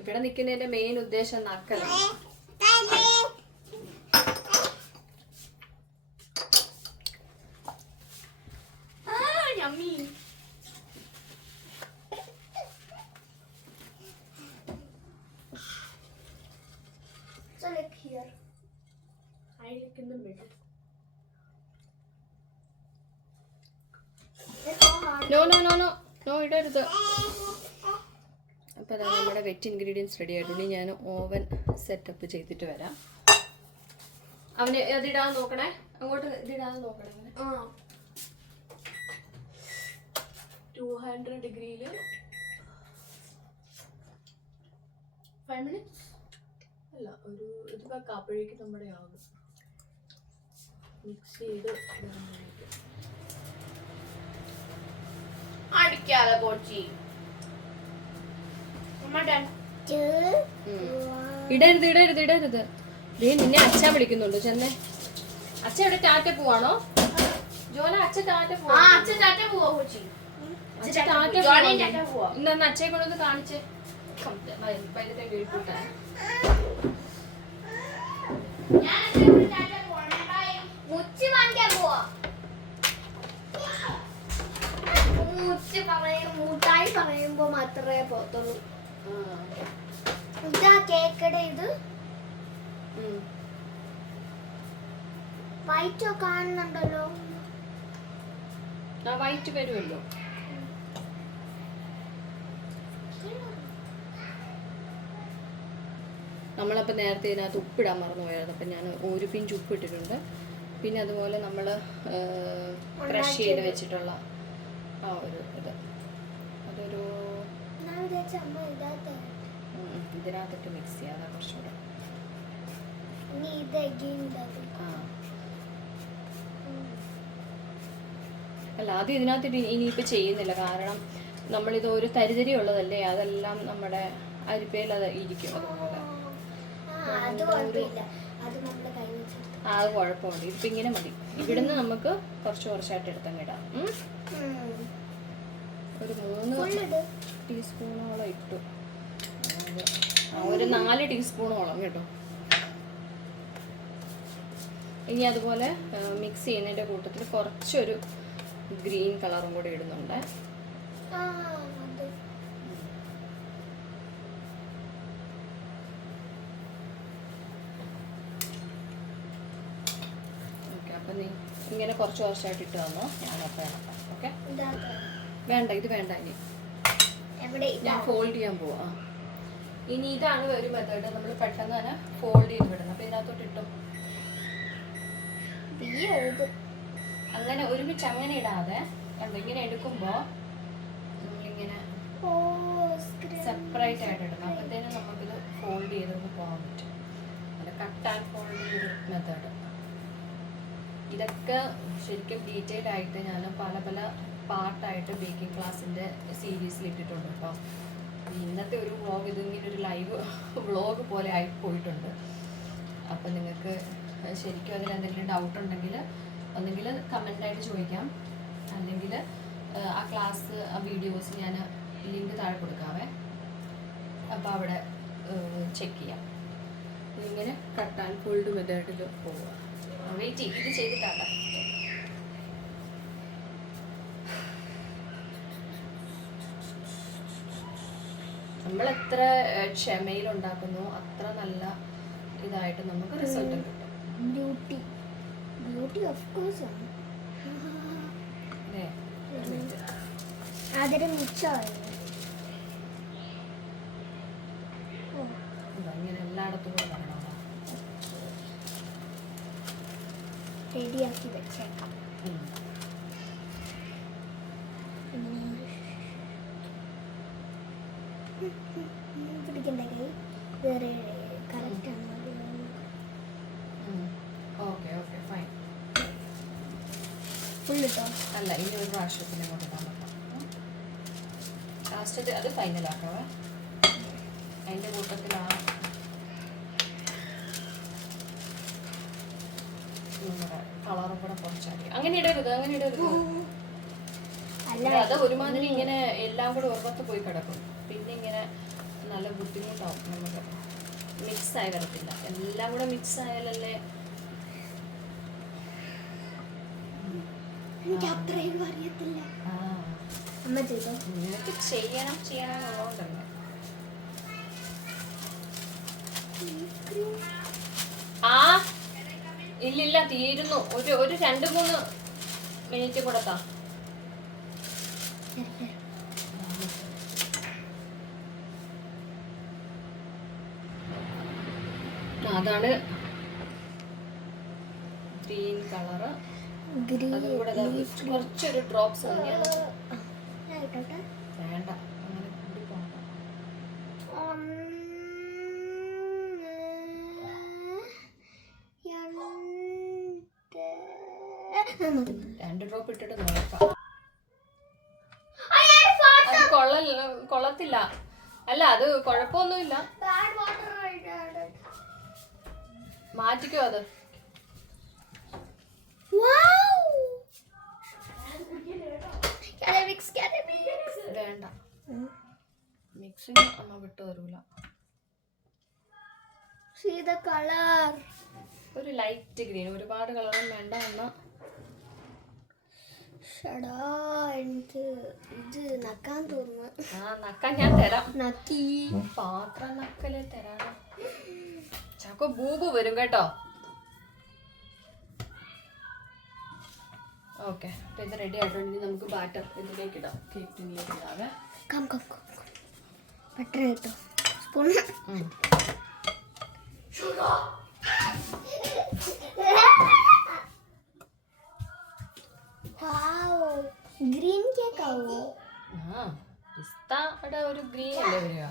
ഇവിടെ നിൽക്കുന്നതിന്റെ മെയിൻ ഉദ്ദേശം നക്കല. No no no no no ഇടരുത്. അപ്പോൾ അതാണ് നമ്മുടെ വെറ്റ് ഇൻഗ്രീഡിയൻസ് റെഡി ആയിട്ടുണ്ട്. ഞാൻ ഓവൻ സെറ്റപ്പ് ചെയ്തിട്ട് വരാം. അവന് അതിടാൻ നോക്കണേ, അങ്ങോട്ട് ഇതിടാൻ നോക്കണേ. 200 ഡിഗ്രിയിൽ 5 മിനിറ്റ്സ് അല്ല, ഒരു ഇത് വെക്കാപ്പോഴേക്കും നമ്മുടെ ആകും. മിക്സ് ചെയ്ത് അടിക്കാതെ പോച്ചി. ഇടരുത് ഇടരുത് ഇടരുത്. നിന്നെ അച്ഛ വിളിക്കുന്നുണ്ട്. ചെന്നേ. അച്ഛ ഇവിടെ ടാറ്റ പോവാണോ? ജോന അച്ഛ ടാറ്റ പോവാ. അച്ഛൻ ടാറ്റ പോവാ പോച്ചി. അച്ഛ ടാറ്റ പോവാ. ഇന്ന് അച്ഛയെ കൊണ്ടൊന്ന് കാണിച്ചേ. മുട്ടായി പറയുമ്പോ മാത്രമേ പോത്തുള്ളൂ. ഇതാ കേക്കടെ. ഇത് വൈറ്റോ കാണുന്നുണ്ടല്ലോ. വൈറ്റ് വരുമല്ലോ. നമ്മളപ്പോൾ നേരത്തെ ഇതിനകത്ത് ഉപ്പിടാൻ മറന്നു പോയായിരുന്നു. അപ്പം ഞാൻ ഒരു പിഞ്ച് ഉപ്പ് ഇട്ടിട്ടുണ്ട്. പിന്നെ അതുപോലെ നമ്മൾ ക്രഷ് ചെയ്ത് വെച്ചിട്ടുള്ള ആ ഒരു ഇത് അതൊരു ഇതിനകത്തിട്ട് മിക്സ് ചെയ്യാതെ കുറച്ചുകൂടെ. ആ അല്ല, അത് ഇതിനകത്തിട്ട് ഇനിയിപ്പോൾ ചെയ്യുന്നില്ല. കാരണം നമ്മളിത് ഒരു തരിതരി ഉള്ളതല്ലേ, അതെല്ലാം നമ്മുടെ അരിപ്പയിൽ അത് ഇരിക്കും. അത് കുഴപ്പമുണ്ട്. ഇപ്പം ഇങ്ങനെ മതി. ഇവിടുന്ന് നമുക്ക് കുറച്ച് കുറച്ചായിട്ട് എടുത്തങ്ങിടാം. ഒരു 3 ടീസ്പൂണോളം ഇട്ടു. ഒരു 4 ടീസ്പൂണോളം കേട്ടോ. ഇനി അതുപോലെ മിക്സ് ചെയ്യുന്നതിൻ്റെ കൂട്ടത്തിൽ കുറച്ചൊരു ഗ്രീൻ കളറും കൂടി ഇടുന്നുണ്ട്. ഓക്കെ, അപ്പം നീ ഇങ്ങനെ കുറച്ച് കുറച്ചായിട്ട് ഇട്ട് തന്നോ. ഞാനപ്പോൾ ഇണക്കാം. ഓക്കെ, വേണ്ട ഇത് വേണ്ട. ഇനി ഞാൻ ഫോൾഡ് ചെയ്യാൻ പോവാം. ഇനി ഇതാണ് ഒരു മെത്തേഡ്. നമ്മൾ പെട്ടെന്ന് തന്നെ ഫോൾഡ് ചെയ്ത് വിടണം. അപ്പം ഇതിനകത്തോട്ട് ഇട്ടു. അങ്ങനെ ഒരുമിച്ച് അങ്ങനെ ഇടാതെ കണ്ടോ, ഇങ്ങനെ എടുക്കുമ്പോൾ നമ്മളിങ്ങനെ സെപ്പറേറ്റ് ആയിട്ട് ഇടണം. അപ്പോഴത്തേനും നമുക്കിത് ഫോൾഡ് ചെയ്തൊന്ന് പോകാൻ പറ്റും. അത് കട്ട് ആൻഡ് ഫോൾഡ് ചെയ്തൊരു മെത്തേഡ്. ഇതൊക്കെ ശരിക്കും ഡീറ്റെയിൽ ആയിട്ട് ഞാൻ പല പല പാർട്ടായിട്ട് ബേക്കിംഗ് ക്ലാസ്സിൻ്റെ സീരീസിൽ ഇട്ടിട്ടുണ്ട് കേട്ടോ. ഇന്നത്തെ ഒരു വ്ളോഗ് ഇതിങ്ങനെ ഒരു ലൈവ് വ്ളോഗ് പോലെ ആയി പോയിട്ടുണ്ട്. അപ്പം നിങ്ങൾക്ക് ശരിക്കും അതിൽ എന്തെങ്കിലും ഡൗട്ട് ഉണ്ടെങ്കിൽ ഒന്നെങ്കിൽ കമൻ്റായിട്ട് ചോദിക്കാം, അല്ലെങ്കിൽ ആ ക്ലാസ് ആ വീഡിയോസ് ഞാൻ ലിങ്ക് താഴെ കൊടുക്കാവേ. അപ്പോൾ അവിടെ ചെക്ക് ചെയ്യാം. ഇങ്ങനെ കട്ട് ആൻഡ് ഫോൾഡ് മെത്തേഡിൽ പോവുക. വെയിറ്റ് ചെയ്യും, ഇത് ചെയ്തിട്ടാണ്. നമ്മൾ എത്ര ക്ഷമയിലുണ്ടാക്കുന്നോ അത്ര നല്ല ഇതായിട്ട് നമുക്ക് റിസൾട്ട് കിട്ടും. ബ്യൂട്ടി ഓഫ് കോഴ്സ് ആണ്. അതൊരു മിച്ചമാണ്. ഇങ്ങനെ എല്ലായിടത്തും കൂടെ വരണം. റെഡിയാക്കി വെച്ചേക്കാം. പിടിക്കണ്ട കൈ വേറെ കറക്റ്റ് ആണ്. Okay okay fine. ഫുൾ ഇട്ടോ? അല്ല, ഇനി ഒരു പ്രാവശ്യത്തിന് കൊണ്ട് നോക്കാം. ലാസ്റ്റ് അത് ഫൈനലാക്കാവേ. അതിൻ്റെ കൂട്ടത്തിൽ ആ കളറും കൂടെ കുറച്ചാൽ അങ്ങനെ ഇടരുത്, അങ്ങനെ ഇടരുത്. അത് ഒരുമാതിരി ഇങ്ങനെ എല്ലാം കൂടെ ഉറവത്ത് പോയി കിടക്കും. പിന്നെ ഇങ്ങനെ നല്ല ബുദ്ധിമുട്ടാവും. നമുക്ക് മിക്സ് ആയി വരത്തില്ല. എല്ലാം കൂടെ മിക്സ് ആയാലല്ലേ. എനിക്ക് അത്രയും അറിയത്തില്ല. അമ്മ ചെയ്തോ? നിനക്ക് ചെയ്യണം എന്നുള്ളതുകൊണ്ടല്ലേ. ആ ഇല്ലില്ല, തീരുന്നു. ഒരു 2-3 മിനിറ്റ് കൊടുത്താ. അതാണ് ഗ്രീൻ കളറ്. അതും കൂടെ കുറച്ചൊരു ഡ്രോപ്സ് വേണ്ട, അങ്ങനെ കൂടി പോകണ്ട. രണ്ട് ഡ്രോപ്പ് ഇട്ടിട്ട് നോക്കാം. അത് കൊള്ളത്തില്ല. അല്ല, അത് കുഴപ്പമൊന്നുമില്ല. മാറ്റിക്കോ അത്. വേണ്ട, മിക്സിങ് അമ്മ വിട്ടു തരൂല. കളർ ഒരു ലൈറ്റ് ഗ്രീൻ, ഒരുപാട് കളറും വേണ്ട. എന്നാ എനിക്ക് ഇത് നക്കാൻ തോന്നുന്നു. നക്കാൻ ഞാൻ തരാം. നക്കി പാത്രം നക്കല് തരാം. ചാക്കോ ബൂബു വരും കേട്ടോ. ഓക്കെ, അപ്പൊ ഇത് റെഡി ആയിട്ടുണ്ട്. നമുക്ക് ബാറ്റർ ഇതിലേക്ക് ഇടാം. കേക്ക് ടിന്നിലേക്ക് ഇടാവേ. ബട്ടർ കിട്ടും സ്പൂൺ. ഗ്രീൻ കേക്ക് ആവോ? പിസ്തയുടെ ഒരു ഗ്രീൻ അല്ലേ വരിക?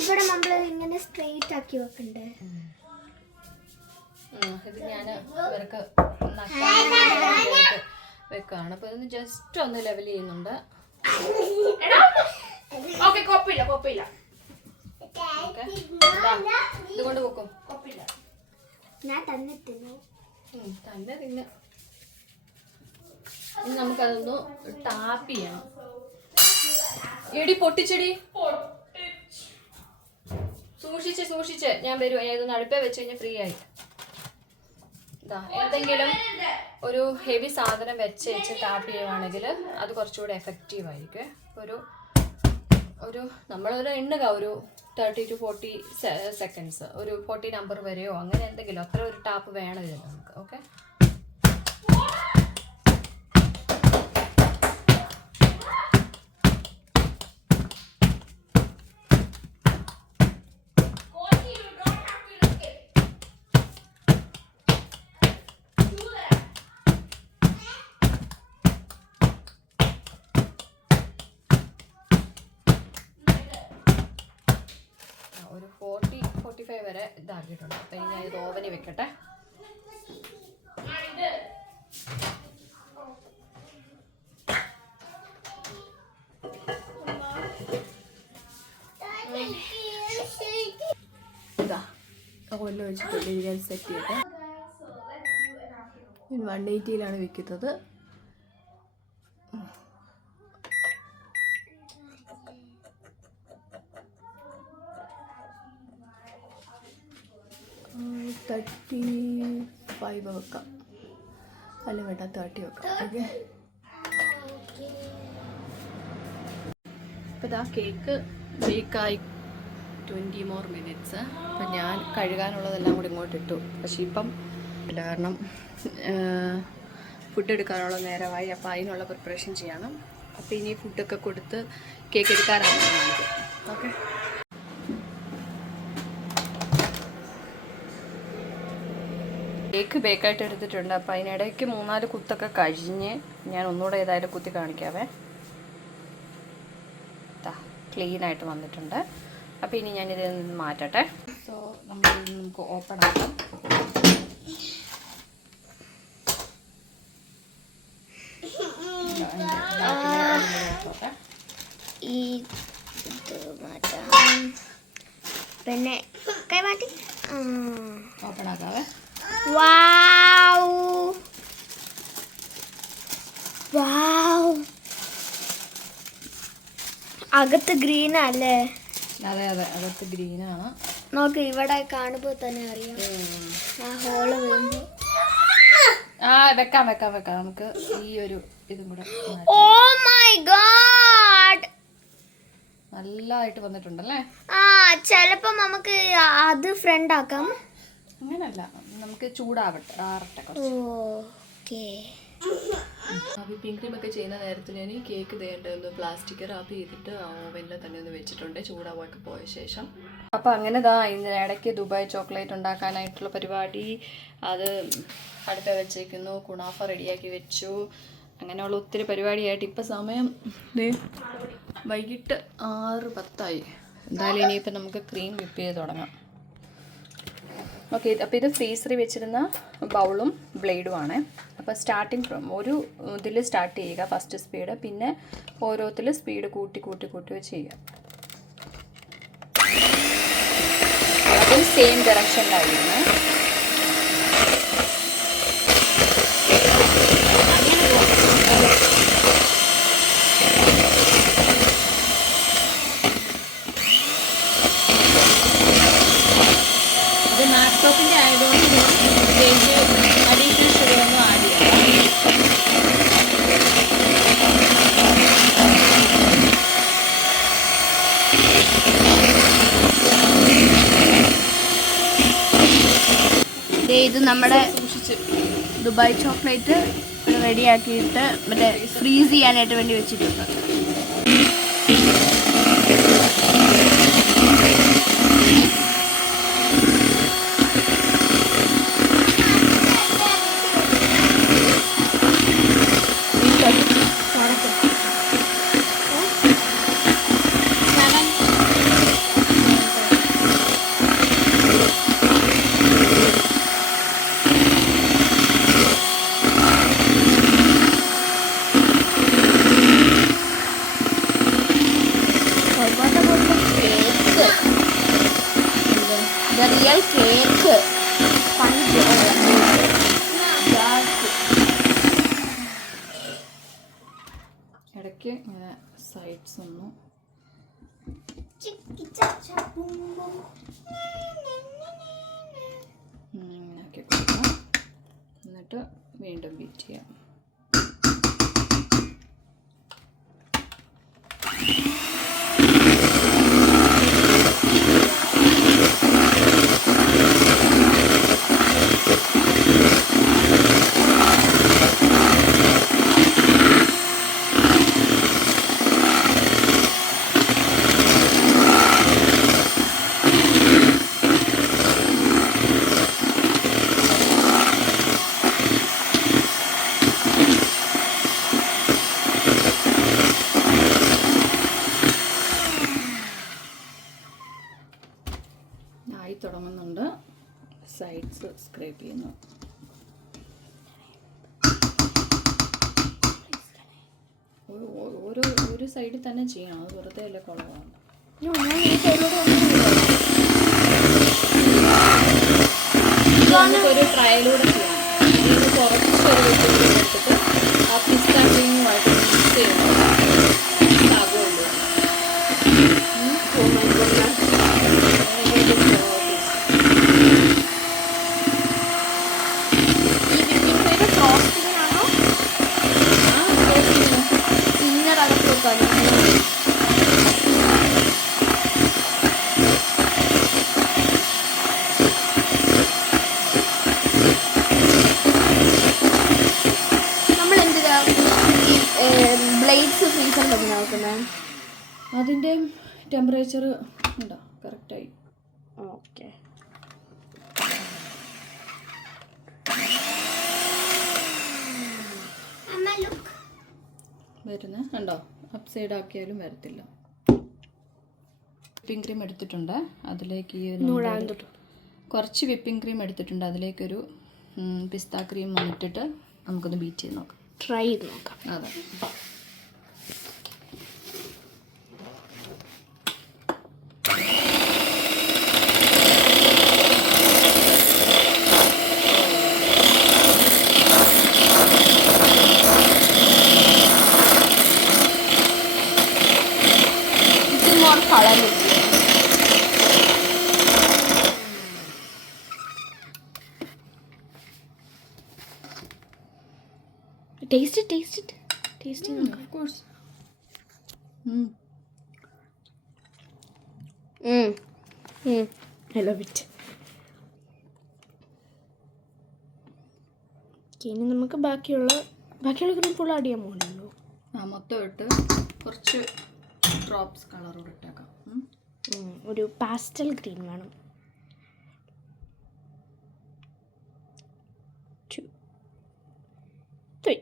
ഇവിടെ നമ്മൾ ഇങ്ങനെ സ്ട്രെയിറ്റ് ആക്കി വെക്കണ്ടേ? ഇത് ഞാൻ ഇവർക്ക് വെക്കാണ്. അപ്പൊ ഇതൊന്ന് ജസ്റ്റ് ഒന്ന് ലെവൽ ചെയ്യുന്നുണ്ട്. ഇതുകൊണ്ട് വെക്കും. ഞാൻ തന്നെ തിന്നു. തന്നെ തിന്ന്. ഇനി നമുക്കതൊന്ന് ടാപ്പ് ചെയ്യണം. എടി പൊട്ടിച്ചെടി, സൂക്ഷിച്ച് ഞാൻ വരുവാ. ഇതൊന്ന് അടുപ്പേ വെച്ച് കഴിഞ്ഞാൽ ഫ്രീ ആയി. ഇതാ, എന്തെങ്കിലും ഒരു ഹെവി സാധനം വെച്ച് ടാപ്പ് ചെയ്യുവാണെങ്കിൽ അത് കുറച്ചുകൂടെ എഫക്റ്റീവ് ആയിരിക്കും. ഒരു നമ്മളൊരു എണ്ണുക, ഒരു 30 to 40 സെക്കൻഡ്സ്, ഒരു 40 നമ്പർ വരെയോ അങ്ങനെ എന്തെങ്കിലും, അത്ര ഒരു ടാപ്പ് വേണം ഇതിൽ നമുക്ക്. ഓക്കെ, ഒരു 40-45 വരെ ഇതാക്കിയിട്ടുണ്ട്. അപ്പം ഇനി ഞാൻ ഇത് ഓവനിൽ വെക്കട്ടെ. ഇതാ ഓവനിൽ വെച്ചിട്ടുണ്ട്. ഞാൻ സെറ്റ് ചെയ്യട്ടെ. 180-ലാണ് വെക്കുന്നത്. $35 വെക്കാം. അല്ല വേണ്ട, 30 വെക്കാം. ഓക്കെ, അപ്പോൾ ഇതാ കേക്ക് ബേക്കായി 20 more minutes. അപ്പം ഞാൻ കഴുകാനുള്ളതെല്ലാം കൂടി ഇങ്ങോട്ട് ഇട്ടു. പക്ഷേ ഇപ്പം ഇല്ല, കാരണം ഫുഡ് എടുക്കാനുള്ള നേരമായി. അപ്പോൾ അതിനുള്ള പ്രിപ്പറേഷൻ ചെയ്യണം. അപ്പോൾ ഇനി ഫുഡൊക്കെ കൊടുത്ത് കേക്ക് എടുക്കാനാണ് നമുക്ക്. ഓക്കെ, കേക്ക് ബേക്കായിട്ട് എടുത്തിട്ടുണ്ട്. അപ്പോൾ അതിനിടയ്ക്ക് 3-4 കുത്തൊക്കെ കഴിഞ്ഞ് ഞാൻ ഒന്നുകൂടെ ഏതായാലും കുത്തി കാണിക്കാവേ. ക്ലീനായിട്ട് വന്നിട്ടുണ്ട്. അപ്പോൾ ഇനി ഞാനിതിൽ നിന്ന് മാറ്റട്ടെ. സോ നമുക്ക് ഓപ്പൺ ആക്കാം. ഈ പിന്നെ കൈമാറ്റി ഓപ്പൺ ആക്കാവേ. അകത്ത് ഗ്രീൻ അല്ലേ? അതെ, അകത്ത് ഗ്രീനാണ്. നോക്ക്, ഇവിടെ കാണുമ്പോൾ തന്നെ അറിയാം ആ ഹോള് വരുമ്പോ. വെക്കാം. നമുക്ക് ഈ ഒരു ഇതും കൂടെ. ഓ മൈ ഗോഡ്, നല്ലതായിട്ട് വന്നിട്ടുണ്ടല്ലേ? ആ ചിലപ്പോ നമുക്ക് അത് ഫ്രണ്ട് ആക്കാം. അങ്ങനല്ല, നമുക്ക് ചൂടാവട്ടെ, ആറട്ടെ കുറച്ച്. ഓക്കേ. വിപ്പിംഗ് ക്രീം ഒക്കെ ചെയ്യുന്ന നേരത്തിൽ ഞാൻ കേക്ക് ഒന്ന് പ്ലാസ്റ്റിക് റാപ്പ് ചെയ്തിട്ട് ഓവനിൽ തന്നെ ഒന്ന് വെച്ചിട്ടുണ്ട്, ചൂടാവൊക്കെ പോയ ശേഷം. അപ്പോൾ അങ്ങനെ ഇതിന് ഇടയ്ക്ക് ദുബായ് ചോക്ലേറ്റ് ഉണ്ടാക്കാനായിട്ടുള്ള പരിപാടി അത് അടുപ്പ് വെച്ചേക്കുന്നു. കുണാഫ റെഡിയാക്കി വെച്ചു. അങ്ങനെയുള്ള ഒത്തിരി പരിപാടിയായിട്ട് ഇപ്പം സമയം വൈകിട്ട് 6:10. എന്തായാലും ഇനിയിപ്പോൾ നമുക്ക് ക്രീം വിപ്പ് ചെയ്ത് തുടങ്ങാം. ഓക്കെ, അപ്പോൾ ഇത് ഫ്രീസറിൽ വെച്ചിരുന്ന ബൗളും ബ്ലേഡും ആണ്. അപ്പോൾ സ്റ്റാർട്ടിങ് ഫ്രം ഒരു ഇതിൽ സ്റ്റാർട്ട് ചെയ്യുക, ഫസ്റ്റ് സ്പീഡ്, പിന്നെ ഓരോത്തിൽ സ്പീഡ് കൂട്ടി കൂട്ടി കൂട്ടി ചെയ്യുക. അതും സെയിം ഡയറക്ഷനിലായിരുന്നു. ഇത് ലാപ്ടോപ്പിൻ്റെ ആയതുകൊണ്ട് അഡീഷണൽ ഷുഗറൊന്നും ആഡ് ചെയ്യാം. ഇത് നമ്മുടെ ദുബായ് ചോക്ലേറ്റ് റെഡിയാക്കിയിട്ട് മറ്റേ ഫ്രീസ് ചെയ്യാനായിട്ട് വേണ്ടി വെച്ചിട്ടുണ്ട്. റിയൽ കേക്ക് ഇടയ്ക്ക് ഇങ്ങനെ സൈഡ്സ് ഒന്നും ഇങ്ങനെ ആക്കി കൊടുക്കാം. എന്നിട്ട് വീണ്ടും ബീറ്റ് ചെയ്യാം. ആയി തുടങ്ങുന്നുണ്ട്. സൈഡ്സ് സ്ക്രേപ്പ് ചെയ്യുന്നു. ഒരു സൈഡിൽ തന്നെ ചെയ്യണം, അത് വെറുതെ അല്ലേ കുളമാണ്. നമുക്കൊരു ട്രയലൂടെ ചെയ്യാം. ഇതിന് കുറച്ചൊരു എടുത്തിട്ട് ആ പിസ്ത ക്രീമുമായിട്ട് മിക്സ് ചെയ്യുന്നത് ആകുമല്ലോ. ബ്ലേഡ്സ് ഫ്രീസർ നോക്കുന്നത് അതിൻ്റെ ടെമ്പറേച്ചർ ഉണ്ടോ കറക്റ്റായി? ഓക്കെ. വരുന്നത് കണ്ടോ? അപ്പ് സൈഡ് ആക്കിയാലും വരത്തില്ല. വിപ്പിംഗ് ക്രീം എടുത്തിട്ടുണ്ട്, അതിലേക്ക് കുറച്ച് വിപ്പിംഗ് ക്രീം എടുത്തിട്ടുണ്ട്, അതിലേക്കൊരു പിസ്ത ക്രീം ഇട്ടിട്ട് നമുക്കൊന്ന് ബീറ്റ് ചെയ്ത് നോക്കാം, ട്രൈ ചെയ്ത് നോക്കാം. അതെ. Taste it. Of course. I love it. ഇനി നമുക്ക് ബാക്കിയുള്ള ക്രീം ഫുൾ ആഡ് ചെയ്യാൻ പോകുന്നുള്ളൂ. മൊത്തം ഇട്ട് കുറച്ച് ഡ്രോപ്സ് കളറോട് ഇട്ടേക്കാം. ഒരു പാസ്റ്റൽ ഗ്രീൻ വേണം. 2 3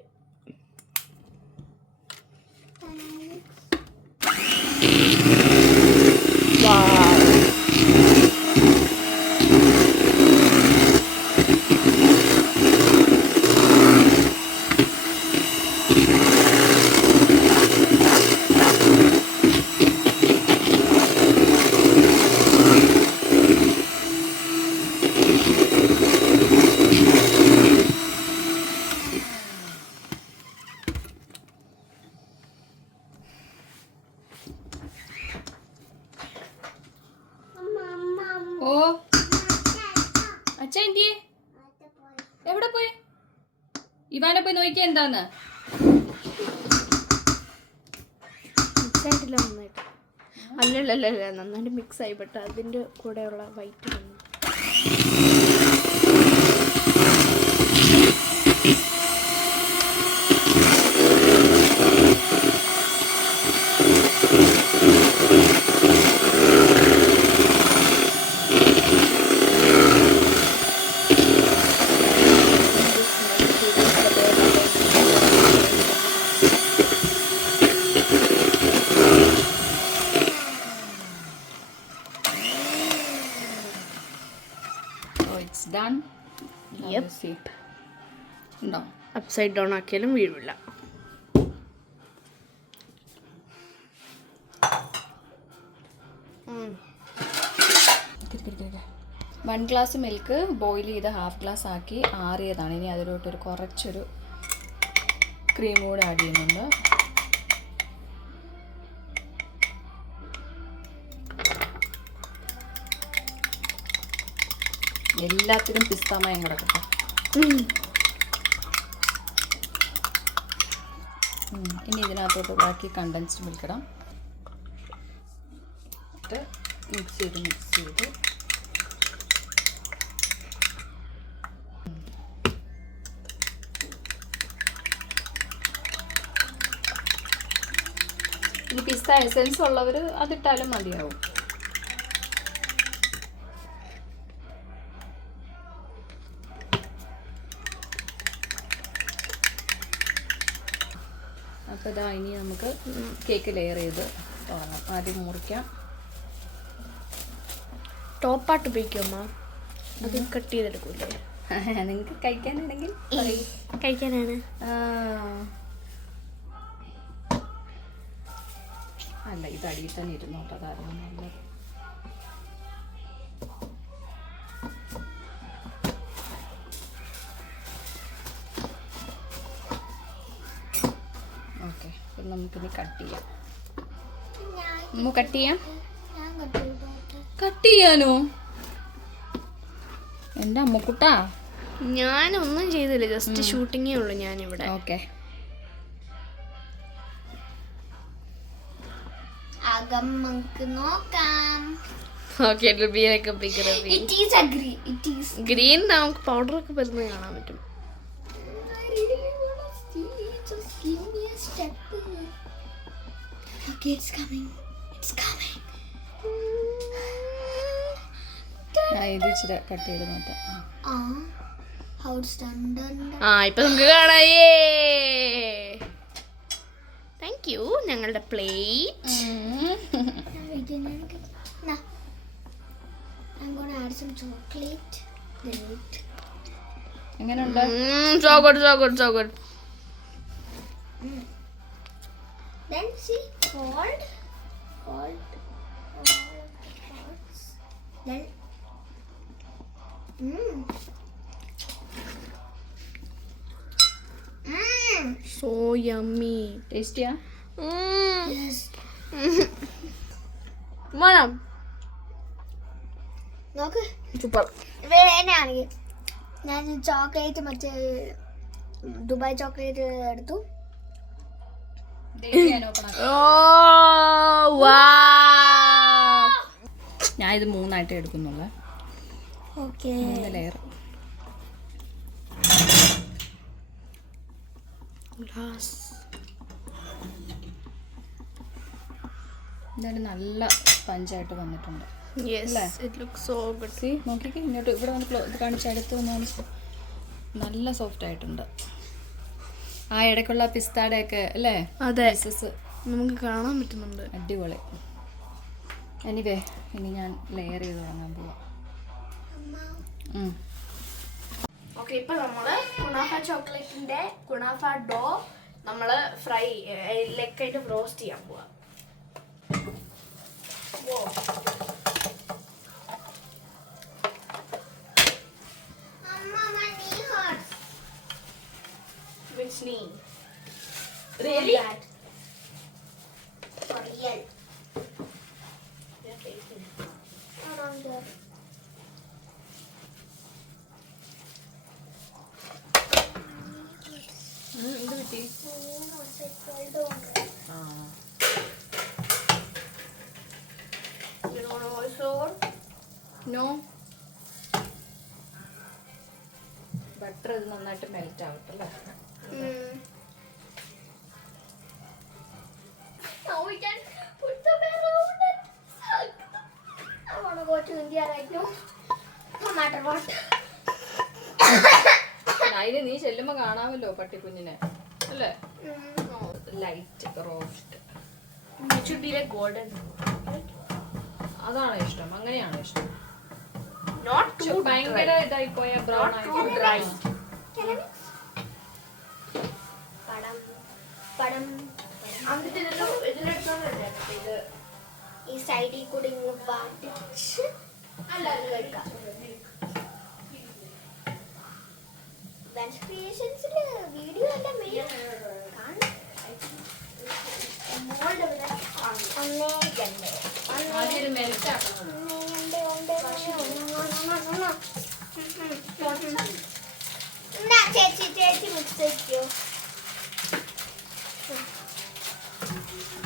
ഓ അച്ഛൻ എന്തിയെ? എവിടെ പോയി? ഇവാനെ പോയി നോക്കിയാ എന്താന്ന്? മിക്സ് ആയിട്ടില്ല നന്നായിട്ട്. അല്ലല്ല നന്നായിട്ട് മിക്സ് ആയി. ബട്ട് അതിൻ്റെ കൂടെയുള്ള വൈറ്റ് വന്നു. It's done. Yep. See. ഉണ്ടോ? അപ്സൈഡ് ഡൗൺ ആക്കിയാലും വീഴില്ല. വൺ ഗ്ലാസ് മിൽക്ക് ബോയിൽ ചെയ്ത് ഹാഫ് ഗ്ലാസ് ആക്കി ആറിയതാണ്. ഇനി അതിലോട്ടൊരു കുറച്ചൊരു ക്രീം കൂടെ ആഡ് ചെയ്യുന്നുണ്ട്. എല്ലാത്തിനും പിസ്താമയം കിടക്കട്ടെ. ഇനി ഇതിനകത്തോട്ട് ബാക്കി കണ്ടൻസ്ഡ് മിൽക്ക് ഇടാം. മിക്സ് ചെയ്ത് ഇനി പിസ്ത എസൻസ് ഉള്ളവർ അതിട്ടാലും മതിയാവും. അപ്പോൾ ഇതാ ഇനി നമുക്ക് കേക്ക് ലെയർ ചെയ്ത് തുടങ്ങാം. ആദ്യം മുറിക്കാം. ടോപ്പായിട്ട് ഉപയോഗിക്കുമ്മ അത് കട്ട് ചെയ്തെടുക്കൂലേ? നിങ്ങൾക്ക് കഴിക്കാനാണെങ്കിൽ കഴിക്കാനാണ്. അല്ല ഇത് അടിയിൽ തന്നെ ഇരുന്നോട്ടെ, അതായിരുന്നു നല്ലത്. ഓക്കെ, അപ്പം നമുക്കിനി കട്ട് ചെയ്യാം. നമുക്ക് കട്ട് ചെയ്യാം. കട്ട് ചെയ്യാനോ? എൻ്റെ അമ്മക്കുട്ടാ, ഞാനൊന്നും ചെയ്തില്ല, ജസ്റ്റ് ഷൂട്ടിങ്ങേ ഉള്ളൂ ഞാനിവിടെ. ഓക്കെ. നമുക്ക് നോക്കാം. Okay, it will be like a big reveal. It is agree. It is. Green നമുക്ക് പൗഡർ ഒക്കെ വരുന്നത് കാണാൻ പറ്റും. I really want to see. Just give me a step. Okay, it's coming. It's coming. ഇത് ഇച്ചിരി cut ചെയ്ത് മാറ്റാം. How it's done. ഇപ്പൊ നമുക്ക് കാണായേ. Thank you. ഞങ്ങളുടെ plate. Now, I'm gonna add some chocolate. എങ്ങനെയുണ്ട്? So good. Then see, fold. Then, So yummy. ടേസ്റ്റിയാ? yes. മണം നോക്ക്, സൂപ്പർ. വേണമെങ്കിൽ ഞാൻ ചോക്ലേറ്റ് മറ്റേ ദുബായ് ചോക്ലേറ്റ് എടുത്തു. ഞാൻ ഇത് 3 എടുക്കുന്നുള്ളൂ. Okay 3 layer. എന്തായാലും നല്ല സ്പഞ്ചായിട്ട് വന്നിട്ടുണ്ട്. നോക്കിക്കേ ഇങ്ങോട്ട് ഇവിടെ വന്ന് ഇത് കാണിച്ച് അടുത്ത് വന്ന് കാണിച്ച്. നല്ല സോഫ്റ്റ് ആയിട്ടുണ്ട്. ആ ഇടയ്ക്കുള്ള പിസ്താടെ ഒക്കെ അല്ലേ? അതെ, പീസസ് നമുക്ക് കാണാൻ പറ്റുന്നുണ്ട്. അടിപൊളി. എനിവേ ഇനി ഞാൻ ലെയർ ചെയ്ത് തുടങ്ങാൻ പോവാം. ഓക്കെ, ഇപ്പൊ നമ്മള് കുനാഫ ചോക്ലേറ്റിന്റെ കുനാഫ ഡോ നമ്മള് ഫ്രൈ ലെക്കായിട്ട് റോസ്റ്റ് ചെയ്യാൻ പോവാ. Mama, my knee hurts. Which knee? Really? For real. Around there. ഇത് കിട്ടി. You don't know also? No butter ഇത് നന്നായിട്ട് മെൽറ്റ് ആവട്ടെ അല്ലേ? Now we can put the bell around it. I want to go to India right now. No matter what. അതിന് നീ ചെല്ലുമ്പോ കാണാമല്ലോ പട്ടിക്കുഞ്ഞിനെ അല്ലേ? Light roast. It should be like golden. അതാണോ ഇഷ്ടം? അങ്ങനെയാണോ ഇഷ്ടം? Not too ഭയങ്കര ഇതായി പോയ ബ്രൗൺ ആയി dry. Can I mix? Padam. Padam. എന്നിട്ട് ഇതിലെടുത്തോണ്ടല്ലേ ഇത് ഈ സൈഡിൽ കൂടി ഇങ്ങ് പാട്ടിച്ച് കഴിക്കാം. ക്രിയേഷൻസില് വീഡിയോ എല്ലാം മെൽറ്റ് ചേച്ചി ചേച്ചി മിക്സ് ചെയ്യോ.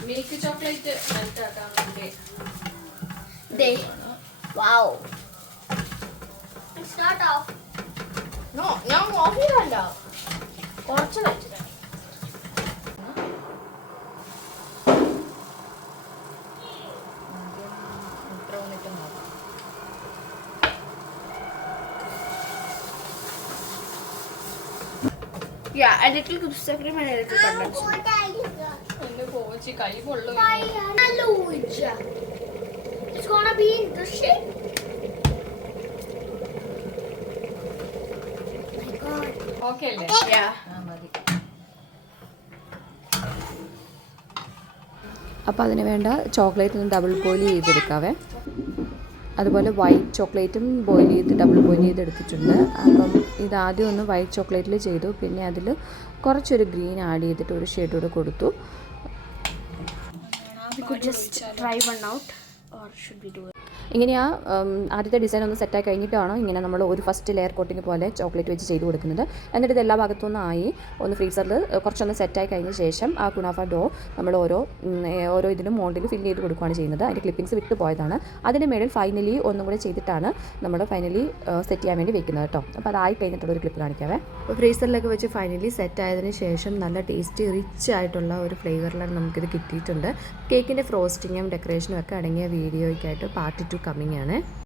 മിൽക്ക് ചോക്ലേറ്റ് മെൽറ്റ് ആക്കാൻ വേണ്ടി. Wow. It's not off. No, ഞാൻ ഓഫ് ചെയ്തല്ല, കുറച്ച് വെച്ചിട്ട്. Yeah, a little Gusta cream and a little condensed milk. എന്റെ കോച്ചി കൈ പൊള്ളും. Hallelujah. It's gonna be interesting. My God. Okay അല്ലേ? Yeah. മതി. അപ്പോൾ അതിന് വേണ്ട ചോക്ലേറ്റ് ഒന്ന് ഡബിൾ ബോയിൽ ചെയ്തെടുക്കാവേ. അതുപോലെ വൈറ്റ് ചോക്ലേറ്റും ബോയിൽ ചെയ്ത് ഡബിൾ ബോയിൽ ചെയ്തെടുത്തിട്ടുണ്ട്. അപ്പം ഇതാദ്യം ഒന്ന് വൈറ്റ് ചോക്ലേറ്റിൽ ചെയ്തു, പിന്നെ അതിൽ കുറച്ചൊരു ഗ്രീൻ ആഡ് ചെയ്തിട്ട് ഒരു ഷെയ്ഡ് കൂടെ കൊടുത്തു. We could just try one out, or should we do it? ഇങ്ങനെ ആ ആദ്യത്തെ ഡിസൈൻ ഒന്ന് സെറ്റായി കഴിഞ്ഞിട്ടാണ് ഇങ്ങനെ നമ്മൾ ഒരു ഫസ്റ്റ് ലെയർ കോട്ടിങ് പോലെ ചോക്ലേറ്റ് വെച്ച് ചെയ്ത് കൊടുക്കുന്നത്. എന്നിട്ട് ഇത് എല്ലാ ഭാഗത്തു നിന്നായി ഒന്ന് ഫ്രീസറിൽ കുറച്ചൊന്ന് സെറ്റായി കഴിഞ്ഞ ശേഷം ആ കുനാഫ ഡോ നമ്മൾ ഓരോ ഇതിനും മോൾഡിൽ ഫില്ല് ചെയ്ത് കൊടുക്കുകയാണ് ചെയ്യുന്നത്. അതിൻ്റെ ക്ലിപ്പിങ്സ് വിട്ട് പോയതാണ്. അതിൻ്റെ മേളിൽ ഫൈനലി ഒന്നും കൂടെ ചെയ്തിട്ടാണ് നമ്മൾ ഫൈനലി സെറ്റ് ചെയ്യാൻ വേണ്ടി വെക്കുന്നത് കേട്ടോ. അപ്പോൾ അതായി കഴിഞ്ഞിട്ടുള്ള ഒരു ക്ലിപ്പ് കാണിക്കാവേ. അപ്പോൾ ഫ്രീസറിലൊക്കെ വെച്ച് ഫൈനലി സെറ്റ് ആയതിനു ശേഷം നല്ല ടേസ്റ്റി റിച്ച് ആയിട്ടുള്ള ഒരു ഫ്ലേവറിലാണ് നമുക്കിത് കിട്ടിയിട്ടുണ്ട്. കേക്കിൻ്റെ ഫ്രോസ്റ്റിങ്ങും ഡെക്കറേഷനും ഒക്കെ അടങ്ങിയ വീഡിയോയ്ക്കായിട്ട് പാർട്ട് 2 കമ്മിങ് ആണ്.